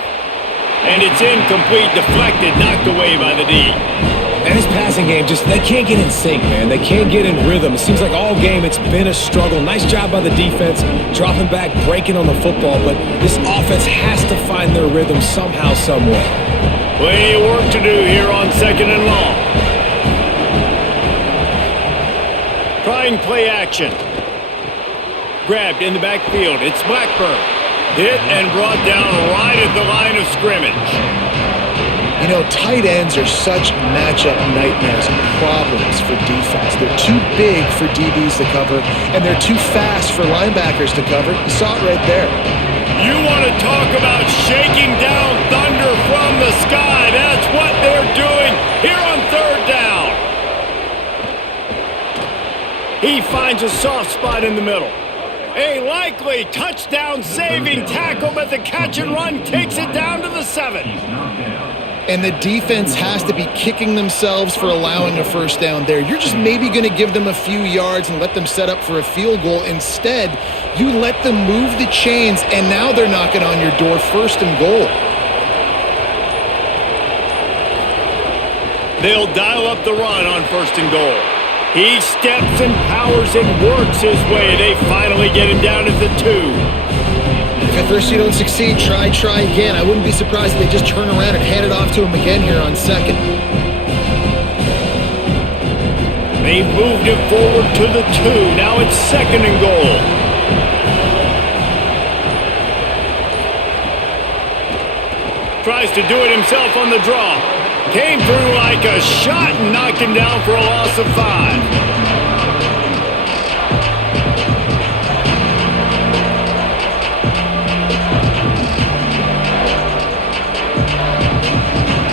And it's incomplete, deflected, knocked away by the D. And his passing game, they can't get in sync, man. They can't get in rhythm. It seems like all game it's been a struggle. Nice job by the defense, dropping back, breaking on the football, but this offense has to find their rhythm somehow, some way. Plenty of work to do here on 2nd and long. Trying play action. Grabbed in the backfield. It's Blackburn. Hit and brought down right at the line of scrimmage. You know, tight ends are such matchup nightmares and problems for defense. They're too big for DBs to cover, and they're too fast for linebackers to cover. You saw it right there. You want to talk about shaking down thunder from the sky. That's what they're doing here on 3rd down. He finds a soft spot in the middle. A likely touchdown-saving tackle, but the catch and run takes it down to the 7. And the defense has to be kicking themselves for allowing a first down there. You're just maybe going to give them a few yards and let them set up for a field goal. Instead, you let them move the chains, and now they're knocking on your door 1st and goal. They'll dial up the run on 1st and goal. He steps and powers and works his way. They finally get him down at the 2. If at first you don't succeed, try again. I wouldn't be surprised if they just turn around and hand it off to him again here on 2nd. They've moved it forward to the 2. Now it's 2nd and goal. Tries to do it himself on the draw. Came through like a shot and knocked him down for a loss of 5.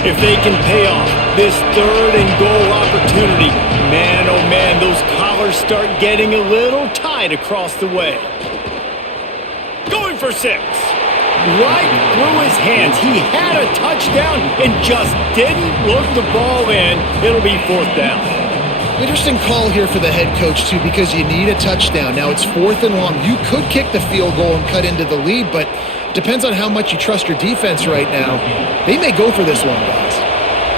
If they can pay off this 3rd and goal opportunity, man, oh man, those collars start getting a little tight across the way. Going for 6. Right through his hands. He had a touchdown and just didn't look the ball in. It'll be 4th down. Interesting call here for the head coach, too, because you need a touchdown. Now it's 4th and long. You could kick the field goal and cut into the lead, but depends on how much you trust your defense right now. They may go for this one, guys.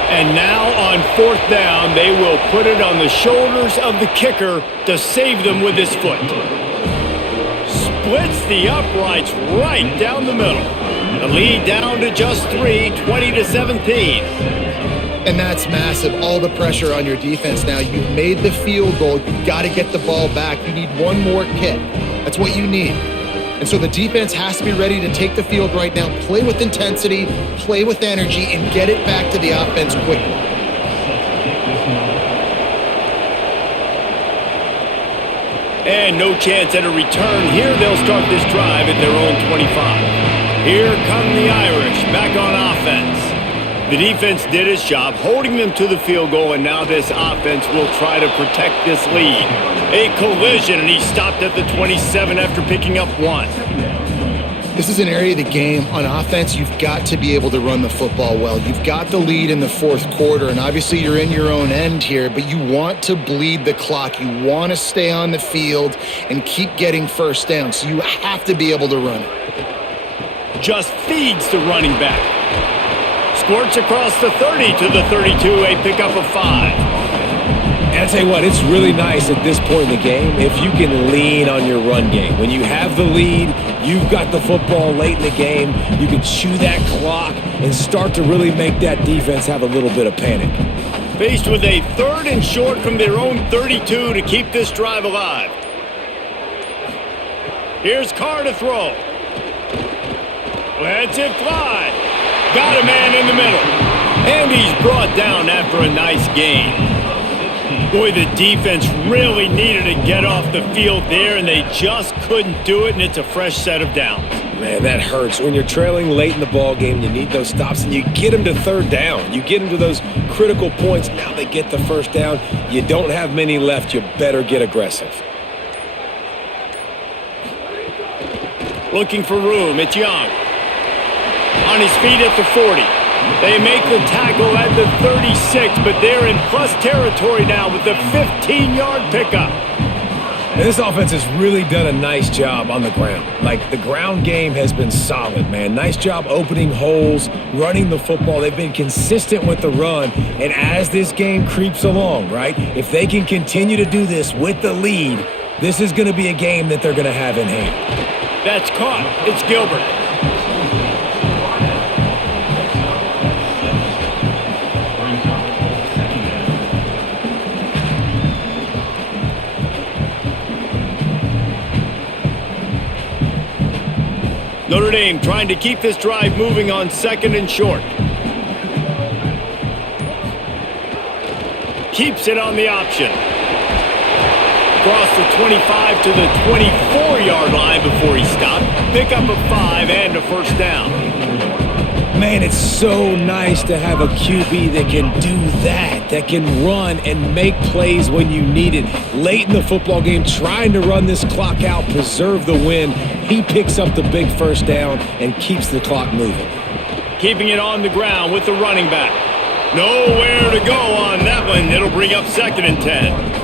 And now on 4th down, they will put it on the shoulders of the kicker to save them with his foot. Splits the uprights right down the middle. The lead down to just 3, 20-17. And that's massive. All the pressure on your defense now. You've made the field goal. You've got to get the ball back. You need one more kick. That's what you need. And so the defense has to be ready to take the field right now, play with intensity, play with energy, and get it back to the offense quickly. And no chance at a return here. They'll start this drive at their own 25. Here come the Irish back on offense. The defense did its job, holding them to the field goal, and now this offense will try to protect this lead. A collision, and he stopped at the 27 after picking up 1. This is an area of the game on offense you've got to be able to run the football well. You've got the lead in the 4th quarter, and obviously you're in your own end here, but you want to bleed the clock. You want to stay on the field and keep getting first down, so you have to be able to run it. Just feeds the running back. Squirts across the 30 to the 32, a pickup of 5. And I tell you what, it's really nice at this point in the game if you can lean on your run game. When you have the lead, you've got the football late in the game, you can chew that clock and start to really make that defense have a little bit of panic. Faced with a 3rd and short from their own 32 to keep this drive alive. Here's Carr to throw. Lets it fly. Got a man in the middle. And he's brought down after a nice gain. Boy, the defense really needed to get off the field there, and they just couldn't do it, and it's a fresh set of downs. Man, that hurts. When you're trailing late in the ball game, you need those stops, and you get them to 3rd down. You get them to those critical points. Now they get the first down. You don't have many left. You better get aggressive. Looking for room. It's Young. On his feet at the 40. They make the tackle at the 36, but they're in plus territory now with the 15-yard pickup. And this offense has really done a nice job on the ground. Like, the ground game has been solid, man. Nice job opening holes, running the football. They've been consistent with the run. And as this game creeps along, right, if they can continue to do this with the lead, this is going to be a game that they're going to have in hand. That's caught. It's Gilbert. Notre Dame trying to keep this drive moving on 2nd and short. Keeps it on the option. Across the 25 to the 24-yard line before he stopped. Pick up a 5 and a first down. Man, it's so nice to have a QB that can do that can run and make plays when you need it. Late in the football game, trying to run this clock out, preserve the win. He picks up the big first down and keeps the clock moving. Keeping it on the ground with the running back. Nowhere to go on that one. It'll bring up 2nd and 10.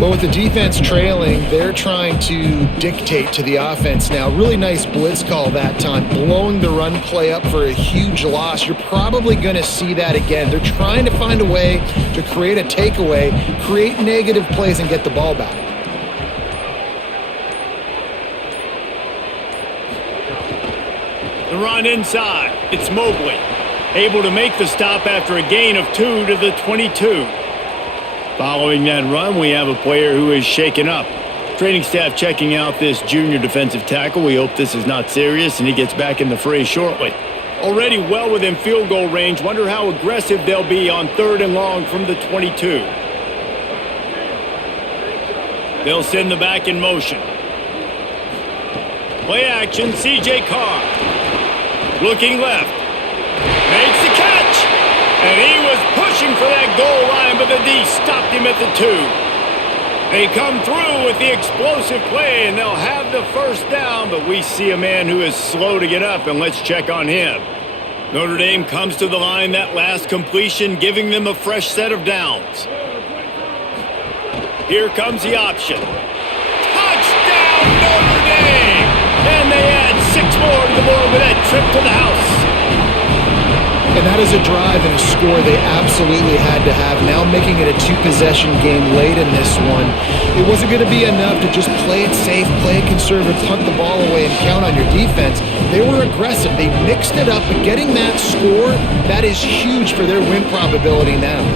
Well, with the defense trailing, they're trying to dictate to the offense now. Really nice blitz call that time, blowing the run play up for a huge loss. You're probably going to see that again. They're trying to find a way to create a takeaway, create negative plays, and get the ball back. The run inside. It's Mobley. Able to make the stop after a gain of 2 to the 22. Following that run, we have a player who is shaken up. Training staff checking out this junior defensive tackle. We hope this is not serious and he gets back in the fray shortly. Already well within field goal range. Wonder how aggressive they'll be on 3rd and long from the 22. They'll send the back in motion. Play action, C.J. Carr. Looking left. Makes the catch. And he was pushing for that goal line, but the D stopped him at the 2. They come through with the explosive play, and they'll have the first down, but we see a man who is slow to get up, and let's check on him. Notre Dame comes to the line that last completion, giving them a fresh set of downs. Here comes the option. Touchdown, Notre Dame! And they add 6 more to the board with that trip to the house. And that is a drive and a score they absolutely had to have. Now making it a 2-possession game late in this one. It wasn't going to be enough to just play it safe, play it conservative, punt the ball away, and count on your defense. They were aggressive. They mixed it up, but getting that score, that is huge for their win probability now.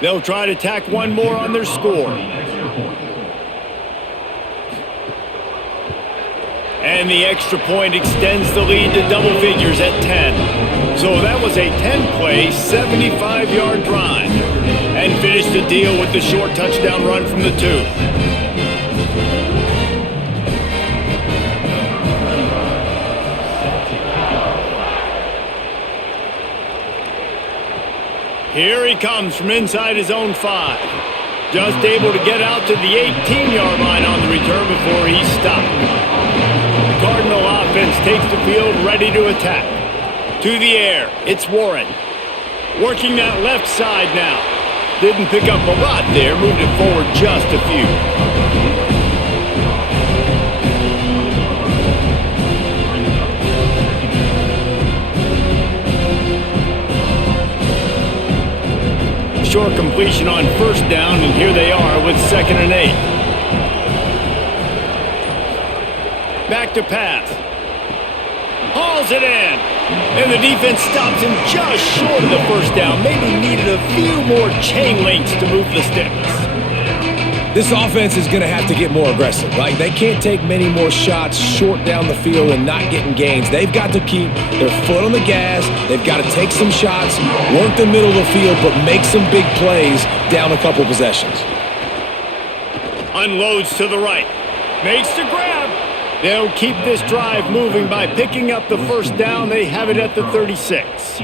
They'll try to tack one more on their score. And the extra point extends the lead to double figures at 10. So that was a 10-play, 75-yard drive. And finished the deal with the short touchdown run from the 2. Here he comes from inside his own 5. Just able to get out to the 18-yard line on the return before he stopped. The Cardinal offense takes the field ready to attack. To the air, it's Warren. Working that left side now. Didn't pick up a lot there, moved it forward just a few. Short completion on first down, and here they are with 2nd and 8. Back to pass. Hauls it in. And the defense stops him just short of the first down. Maybe needed a few more chain links to move the sticks. This offense is going to have to get more aggressive. Like, they can't take many more shots short down the field and not getting gains. They've got to keep their foot on the gas. They've got to take some shots, work the middle of the field, but make some big plays down a couple possessions. Unloads to the right. Makes the grab. They'll keep this drive moving by picking up the first down. They have it at the 36.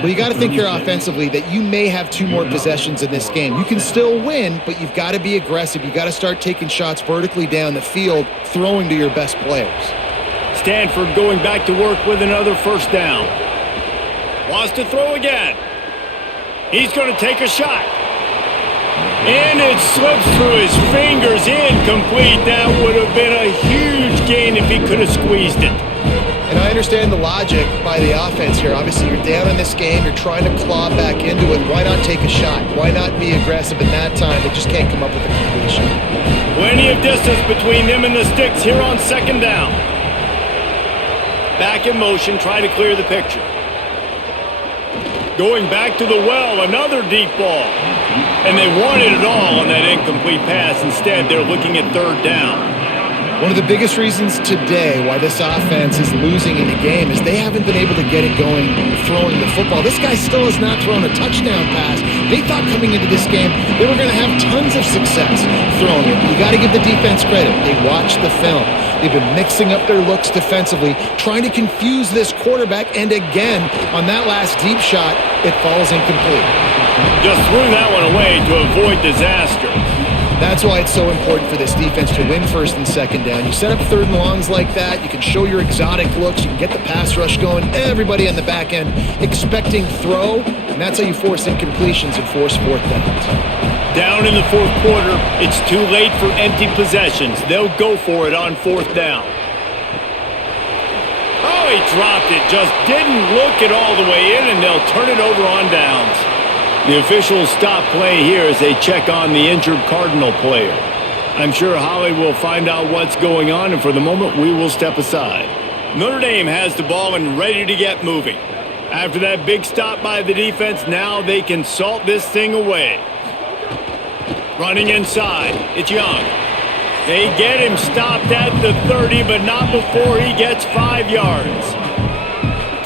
But you got to think here offensively that you may have 2 more possessions in this game. You can still win, but you've got to be aggressive. You got to start taking shots vertically down the field, throwing to your best players. Stanford going back to work with another first down. Wants to throw again. He's going to take a shot. And it slips through his fingers, incomplete. That would have been a huge gain if he could have squeezed it. And I understand the logic by the offense here. Obviously, you're down in this game. You're trying to claw back into it. Why not take a shot? Why not be aggressive in that time? They just can't come up with a completion. Plenty of distance between them and the sticks here on second down. Back in motion, trying to clear the picture. Going back to the well, another deep ball. And they wanted it all on that incomplete pass. Instead, they're looking at third down. One of the biggest reasons today why this offense is losing in the game is they haven't been able to get it going throwing the football. This guy still has not thrown a touchdown pass. They thought coming into this game they were going to have tons of success throwing it. You got to give the defense credit. They watched the film. They've been mixing up their looks defensively, trying to confuse this quarterback, and again, on that last deep shot, it falls incomplete. Just threw that one away to avoid disaster. That's why it's so important for this defense to win first and second down. You set up third and longs like that, you can show your exotic looks, you can get the pass rush going, everybody on the back end expecting throw, and that's how you force incompletions and force fourth downs. Down in the fourth quarter, it's too late for empty possessions. They'll go for it on fourth down. Oh, he dropped it, just didn't look it all the way in, and they'll turn it over on downs. The officials stop play here as they check on the injured Cardinal player. I'm sure Holly will find out what's going on, and for the moment, we will step aside. Notre Dame has the ball and ready to get moving. After that big stop by the defense, now they can salt this thing away. Running inside, it's Young. They get him stopped at the 30, but not before he gets 5 yards.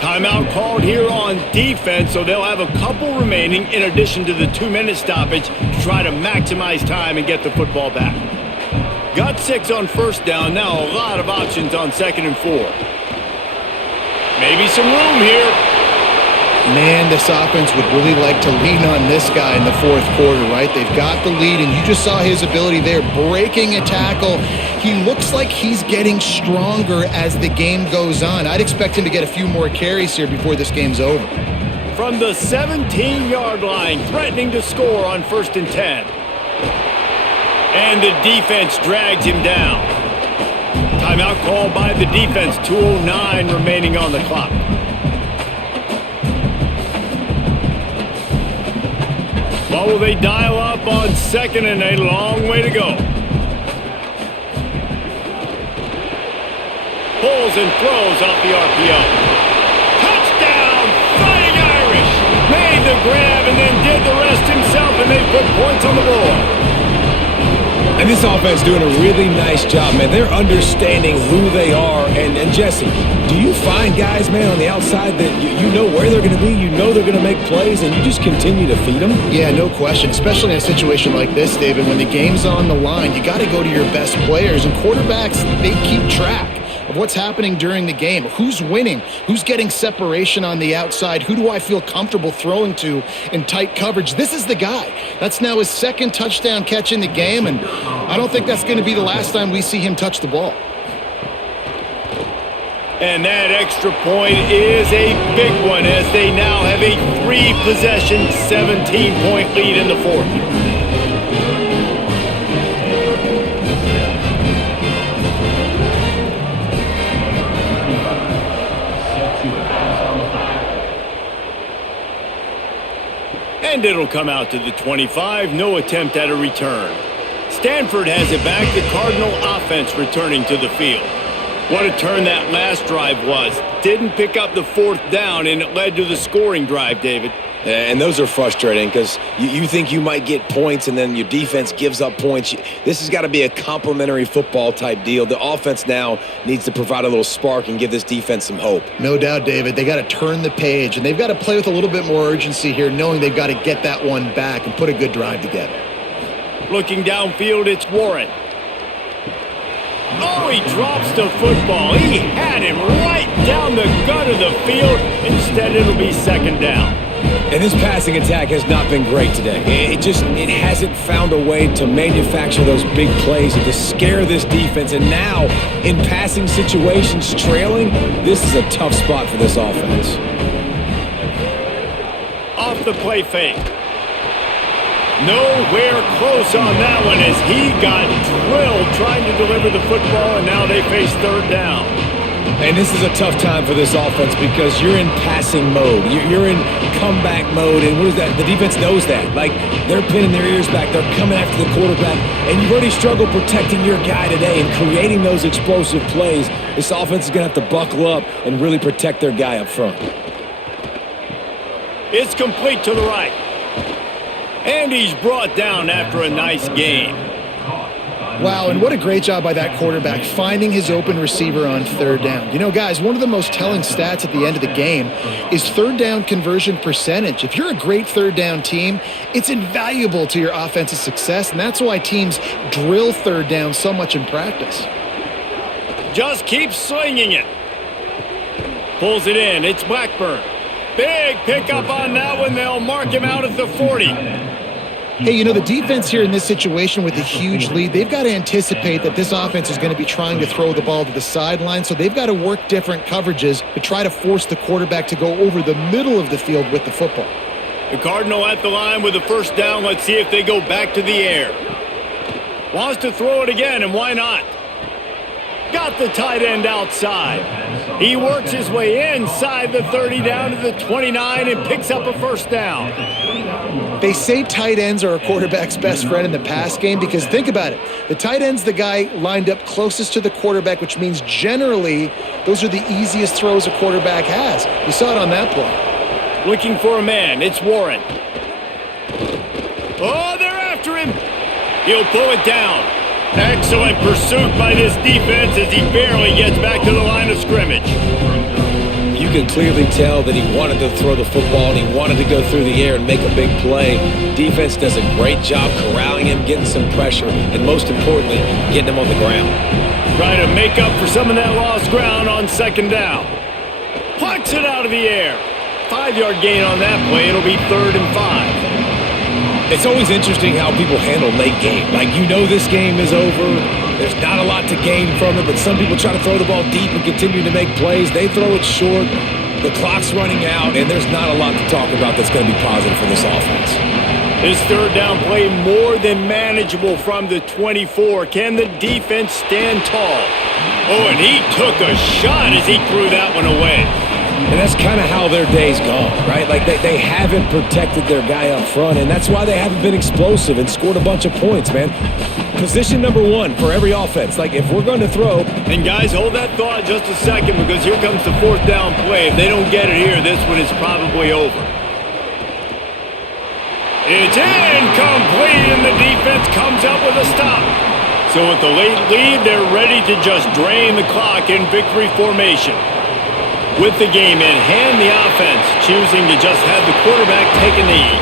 Timeout called here on defense, so they'll have a couple remaining in addition to the 2-minute stoppage to try to maximize time and get the football back. Got 6 on first down, now a lot of options on second and 4. Maybe some room here. Man, this offense would really like to lean on this guy in the fourth quarter, right? They've got the lead, and you just saw his ability there, breaking a tackle. He looks like he's getting stronger as the game goes on. I'd expect him to get a few more carries here before this game's over. From the 17-yard line, threatening to score on first and 10. And the defense drags him down. Timeout called by the defense, 2:09 remaining on the clock. What will they dial up on second and a long way to go? Pulls and throws off the RPO. Touchdown, Fighting Irish! Made the grab and then did the rest himself, and they put points on the board. And this offense doing a really nice job, man. They're understanding who they are. And Jesse, do you find guys, man, on the outside that you know where they're going to be, you know they're going to make plays, and you just continue to feed them? Yeah, no question, especially in a situation like this, David, when the game's on the line, you got to go to your best players, and quarterbacks, they keep track of what's happening during the game. Who's winning? Who's getting separation on the outside? Who do I feel comfortable throwing to in tight coverage? This is the guy. That's now his second touchdown catch in the game, and I don't think that's going to be the last time we see him touch the ball. And that extra point is a big one as they now have a 3-possession, 17-point lead in the fourth. And it'll come out to the 25, no attempt at a return. Stanford has it back, the Cardinal offense returning to the field. What a turn that last drive was. Didn't pick up the fourth down, and it led to the scoring drive, David. And those are frustrating because you think you might get points and then your defense gives up points. This has got to be a complementary football type deal. The offense now needs to provide a little spark and give this defense some hope. No doubt, David. They got to turn the page, and they've got to play with a little bit more urgency here, knowing they've got to get that one back and put a good drive together. Looking downfield, it's Warren. Oh, he drops the football. He had him right down the gut of the field. Instead, it'll be second down. And this passing attack has not been great today. It hasn't found a way to manufacture those big plays and to scare this defense. And now, in passing situations, trailing, this is a tough spot for this offense. Off the play fake. Nowhere close on that one as he got drilled trying to deliver the football, and now they face third down. And this is a tough time for this offense because you're in passing mode. You're in comeback mode, and what is that? The defense knows that. Like, they're pinning their ears back. They're coming after the quarterback, and you've already struggled protecting your guy today and creating those explosive plays. This offense is going to have to buckle up and really protect their guy up front. It's complete to the right. And he's brought down after a nice gain. Wow, and what a great job by that quarterback finding his open receiver on third down. You know, guys, one of the most telling stats at the end of the game is third down conversion percentage. If you're a great third down team, it's invaluable to your offensive success, and that's why teams drill third down so much in practice. Just keeps slinging it. Pulls it in. It's Blackburn. Big pickup on that one. They'll mark him out at the 40. Hey, you know, the defense here in this situation with a huge lead, they've got to anticipate that this offense is going to be trying to throw the ball to the sideline, so they've got to work different coverages to try to force the quarterback to go over the middle of the field with the football. The Cardinal at the line with a first down. Let's see if they go back to the air. Wants to throw it again, and why not? Got the tight end outside. He works his way inside the 30 down to the 29 and picks up a first down. They say tight ends are a quarterback's best friend in the pass game because think about it. The tight end's the guy lined up closest to the quarterback, which means generally those are the easiest throws a quarterback has. You saw it on that play. Looking for a man. It's Warren. Oh, they're after him. He'll pull it down. Excellent pursuit by this defense as he barely gets back to the line of scrimmage. You can clearly tell that he wanted to throw the football and he wanted to go through the air and make a big play. Defense does a great job corralling him, getting some pressure, and most importantly, getting him on the ground. Trying to make up for some of that lost ground on second down. Plucks it out of the air. 5-yard gain on that play. It'll be 3rd and 5. It's always interesting how people handle late game. Like, you know this game is over. There's not a lot to gain from it, but some people try to throw the ball deep and continue to make plays. They throw it short. The clock's running out, and there's not a lot to talk about that's going to be positive for this offense. This third down play more than manageable from the 24. Can the defense stand tall? Oh, and he took a shot as he threw that one away. And that's kind of how their day's gone, right? Like, they haven't protected their guy up front, and that's why they haven't been explosive and scored a bunch of points, man. Position number 1 for every offense. Like, if we're going to throw... And guys, hold that thought just a second because here comes the 4th down play. If they don't get it here, this one is probably over. It's incomplete, and the defense comes up with a stop. So with the late lead, they're ready to just drain the clock in victory formation. With the game in hand, the offense choosing to just have the quarterback take a knee.